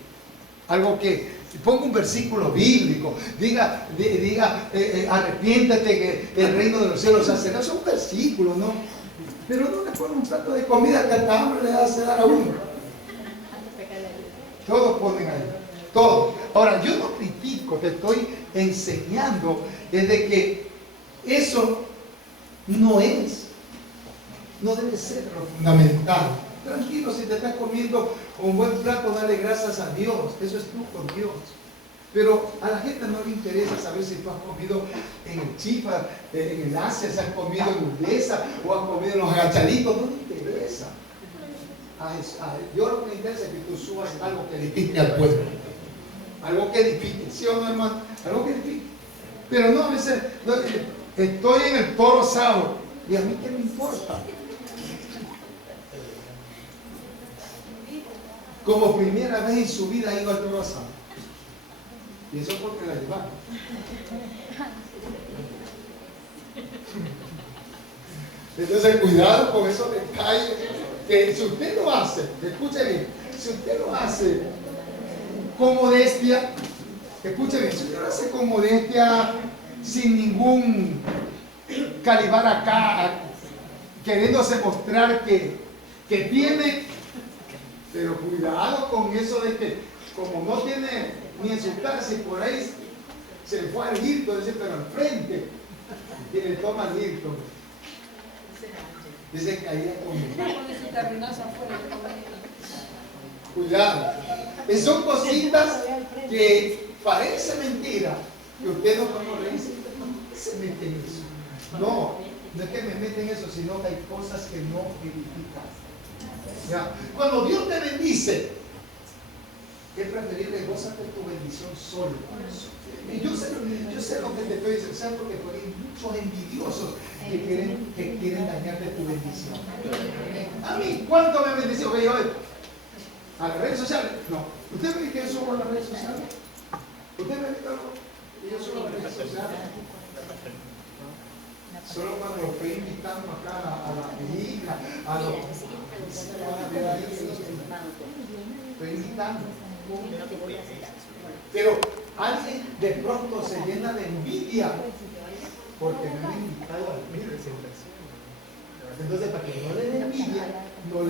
Algo que ponga un versículo bíblico. Diga, arrepiéntate que el reino de los cielos se acerca. Es un versículo, ¿no? Pero no le ponen un plato de comida que hasta hambre le hace dar a uno. Todos ponen ahí. Todo. Ahora, yo no critico, te estoy enseñando es de que eso no debe ser lo fundamental. Tranquilo, si te estás comiendo un buen plato, dale gracias a Dios. Eso es tú con Dios. Pero a la gente no le interesa saber si tú has comido en el Chifa, en el Asia, si has comido en Urdesa o has comido en los agachaditos. No le interesa. Yo lo que me interesa es que tú subas algo que edifique al pueblo. Algo que edifique, ¿sí o no, hermano? Algo que edifique. Pero no, a veces estoy en el Toro Sour y a mí qué me importa. Como primera vez en su vida ha ido al Toro Sour. Y eso porque la llevaron. Entonces cuidado con esos detalles. Que si usted lo hace, escuche bien, si usted lo hace con modestia, escuche bien, si usted lo hace con modestia, sin ningún calibar acá, queriéndose mostrar que tiene, pero cuidado con eso de que como no tiene ni en su casa y por ahí se le fue al Hilton, dice, pero al frente, y le toma el Hilton. Dice que ahí cuidado. Son cositas que parece mentira, que usted no conoce. ¿Por qué se mete en eso? No es que me meten en eso, sino que hay cosas que no edifican. ¿Ya? Cuando Dios te bendice, es preferible gózate tu bendición solo. Y yo sé lo que te estoy diciendo, porque hay muchos envidiosos que quieren dañarte tu bendición. A mí, ¿cuánto me bendició? Oye, ¿a las redes sociales? No. ¿Usted me dice que yo subo a las redes sociales? ¿Usted me dice que yo subo a las redes sociales? Solo cuando lo estoy invitando acá a la hija, a los... Estoy invitando. Pero alguien de pronto se llena de envidia porque me han invitado a mi presentación. Entonces, para que no le dé envidia, no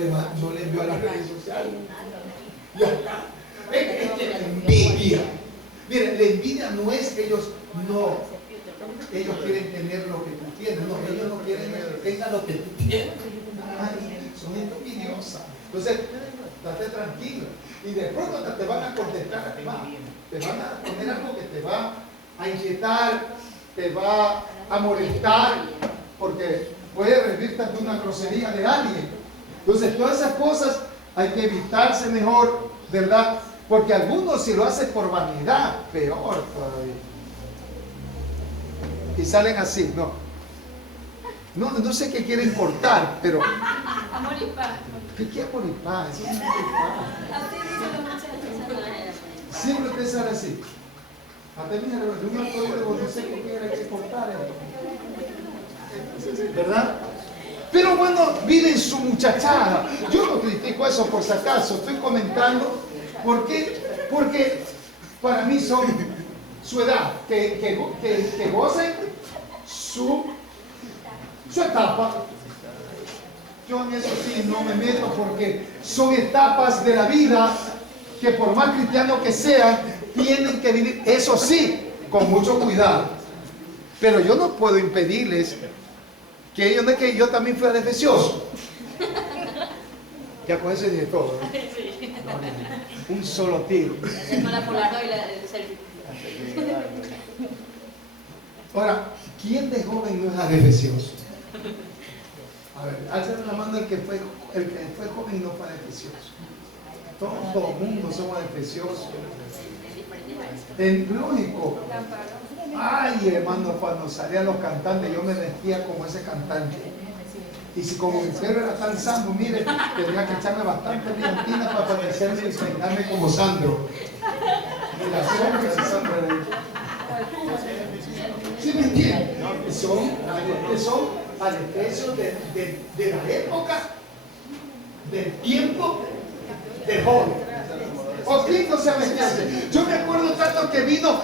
le envío a las redes sociales. Es que la envidia. Miren, la envidia no es que ellos quieren tener lo que tú tienes, no, ellos no quieren que tengan lo que tú tienes. Ay, son envidiosas. Entonces, estate tranquilo. Y de pronto te van a contestar, te van a poner algo que te va a inquietar, te va a molestar, porque puede revivirte de una grosería de alguien. Entonces, todas esas cosas hay que evitarse mejor, ¿verdad? Porque algunos, si lo hacen por vanidad, peor todavía. Y salen así, no sé qué quieren cortar, pero Amor y paz. ¿qué amor y paz? Eso no es amor y paz. Así dicen los muchachos. Siempre usted sale así. Hasta mira, yo me acuerdo, no sé qué era que cortar. ¿Verdad? Pero bueno, miren su muchachada. Yo no critico eso por si acaso, estoy comentando. ¿Por qué? Porque para mí son su edad, que gocen su etapa. Yo en eso sí no me meto porque son etapas de la vida que por más cristianos que sean, tienen que vivir, eso sí, con mucho cuidado. Pero yo no puedo impedirles que ellos, no es que yo también fui adefesioso. Ya con eso dije todo, ¿no? Un solo tiro. Ahora, ¿quién de joven no es adefesioso? A ver, alza la mano el que fue joven y no fue adefesioso. Todo el mundo somos adefesiosos. Es lógico. Ay, hermano, cuando salían los cantantes, yo me vestía como ese cantante. Y si como mi pelo era tan santo, mire, tenía que echarme bastante brillantina para parecerme y peinarme como Sandro. Mira, sombra de Sandro era ahí. ¿Sí me entienden? Son adefesios de la época. del tiempo del joven. ¿O quién no se vestía así? Yo me acuerdo tanto que vino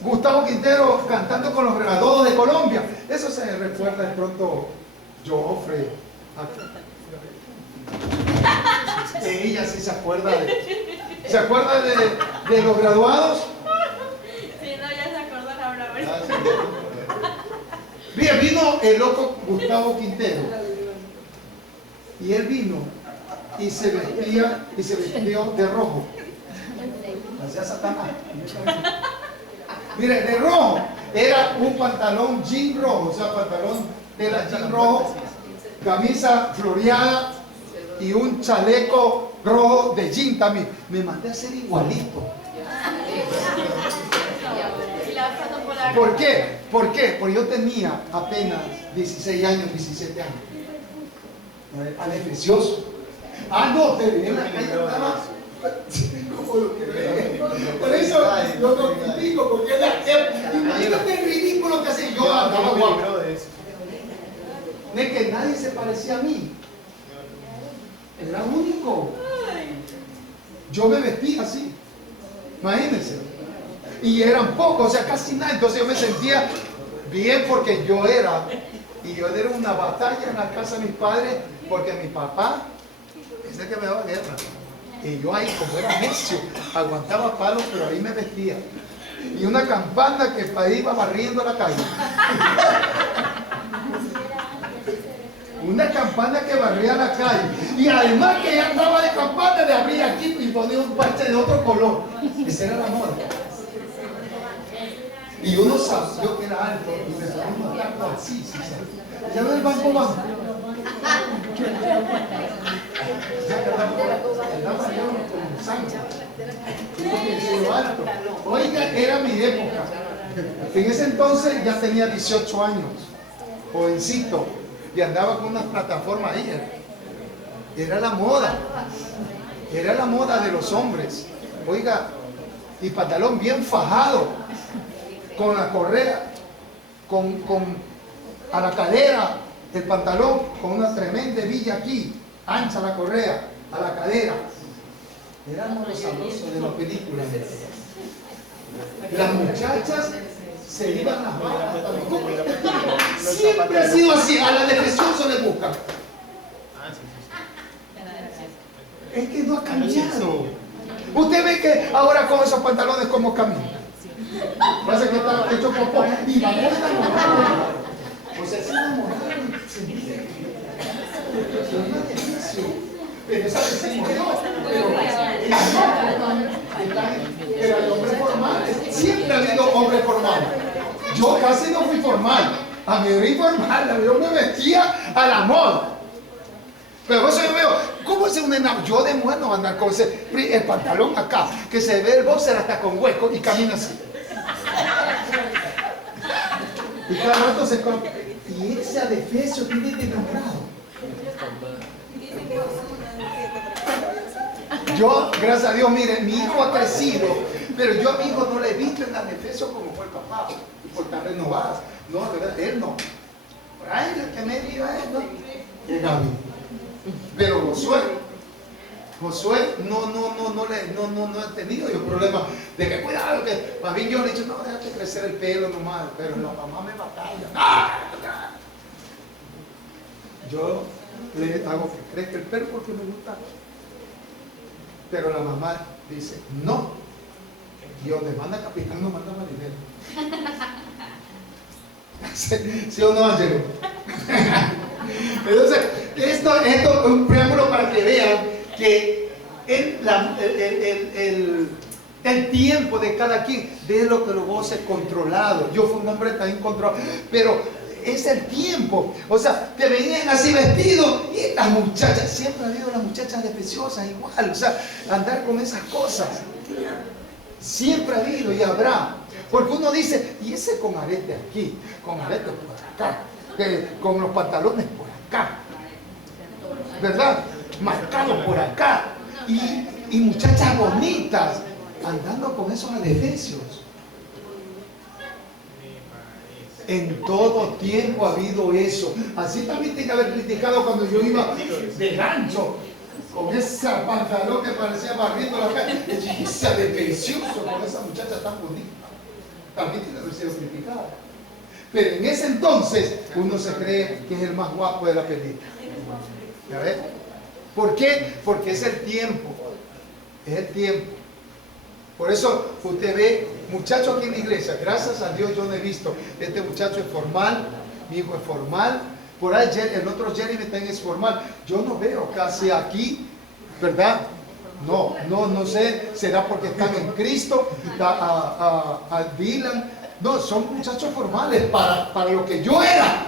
Gustavo Quintero cantando con los graduados de Colombia. Eso se recuerda de pronto Joffre. Ella sí se acuerda de los graduados. Sí, no, ya se acordó Laura. Bien, vino el loco Gustavo Quintero. Y él vino y se vistió de rojo. Hacía Satanás. Mire, de rojo. Era un pantalón jean rojo, o sea, pantalón de la jean rojo, camisa floreada y un chaleco rojo de jean también. Me mandé a hacer igualito. ¿Por qué? Porque yo tenía apenas 16 años, 17 años. Al precioso. No, te vi en la calle, estaba como lo que ve. Por eso lo critico, porque imagínate el ridículo que hace yo. Andaba guapo. De que nadie se parecía a mí. Era único. Yo me vestía así. Imagínense. Y eran pocos, o sea, casi nada. Entonces yo me sentía bien porque yo era una batalla en la casa de mis padres, porque mi papá es el que me daba guerra. Y yo ahí, como era necio, aguantaba palos, pero ahí me vestía. Y una campana que iba barriendo la calle. Una campana que barría la calle. Y además que ya andaba de campana, le abría aquí y ponía un parche de otro color. Esa era la moda. Y uno sabía, yo que era alto, y me ponía un taco así, ¿sí sabes? Ya no el banco más. Oiga, era mi época. En ese entonces ya tenía 18 años, jovencito, y andaba con una plataforma ahí. Era la moda de los hombres. Oiga, y pantalón bien fajado, con la correa, a la cadera el pantalón, con una tremenda hebilla aquí, ancha la correa, a la cadera. Éramos los sabrosos de la película. Las muchachas se iban las bajas. Siempre ha sido así, a la depresión se le busca. Es que no ha cambiado. Usted ve que ahora con esos pantalones como caminan. Parece que está hecho popó. Y la moda enamorada. O sea, es enamorada. Pero esa vez se murió. Pero el hombre formal, siempre ha habido hombre formal. Yo casi no fui formal. A mí era informal, yo me vestía a la moda. Pero eso yo veo, ¿cómo es un enamorado? Yo de mujer no voy a andar con el pantalón acá, que se ve el boxer hasta con hueco y camina así. Y cada rato se come. Y ese adefesio tiene de enamorado. Yo, gracias a Dios, mire, mi hijo ha crecido, pero yo a mi hijo no le he visto en adefesio como fue el papá, por estar renovadas. No, de verdad, él no. Por ahí el que me diga él, no. Gaby. Pero Josué no ha tenido yo problema de que cuidado, que más bien yo le he dicho, no, déjate crecer el pelo nomás, pero la mamá me batalla. ¡Ah! Yo le hago que crezca el pelo porque me gusta. Pero la mamá dice, no. Y donde manda capitán no manda marinero. ¿Sí o no, Ángel? Entonces, esto es un preámbulo para que vean que el tiempo de cada quien, de lo que lo goce controlado. Yo fui un hombre también controlado, pero es el tiempo. O sea, te venían así vestidos y las muchachas, siempre ha habido las muchachas de preciosas igual, o sea, andar con esas cosas. Siempre ha habido y habrá. Porque uno dice, y ese con arete aquí, con arete por acá, con los pantalones por acá, ¿verdad? Marcados por acá. Y muchachas bonitas andando con esos adefesios. En todo tiempo ha habido eso. Así también tiene que haber criticado cuando yo iba de rancho, con esa pantalón que parecía barriendo la calle, esa de precioso, con esa muchacha tan bonita. También tiene que haber sido criticada. Pero en ese entonces uno se cree que es el más guapo de la película. ¿Ya ves? ¿Por qué? Porque es el tiempo. Es el tiempo. Por eso usted ve muchachos aquí en la iglesia, gracias a Dios yo no he visto, este muchacho es formal, mi hijo es formal, por ahí el otro Jeremy también es formal, yo no veo casi aquí, ¿verdad? No sé, será porque están en Cristo, a Dylan, no, son muchachos formales para lo que yo era.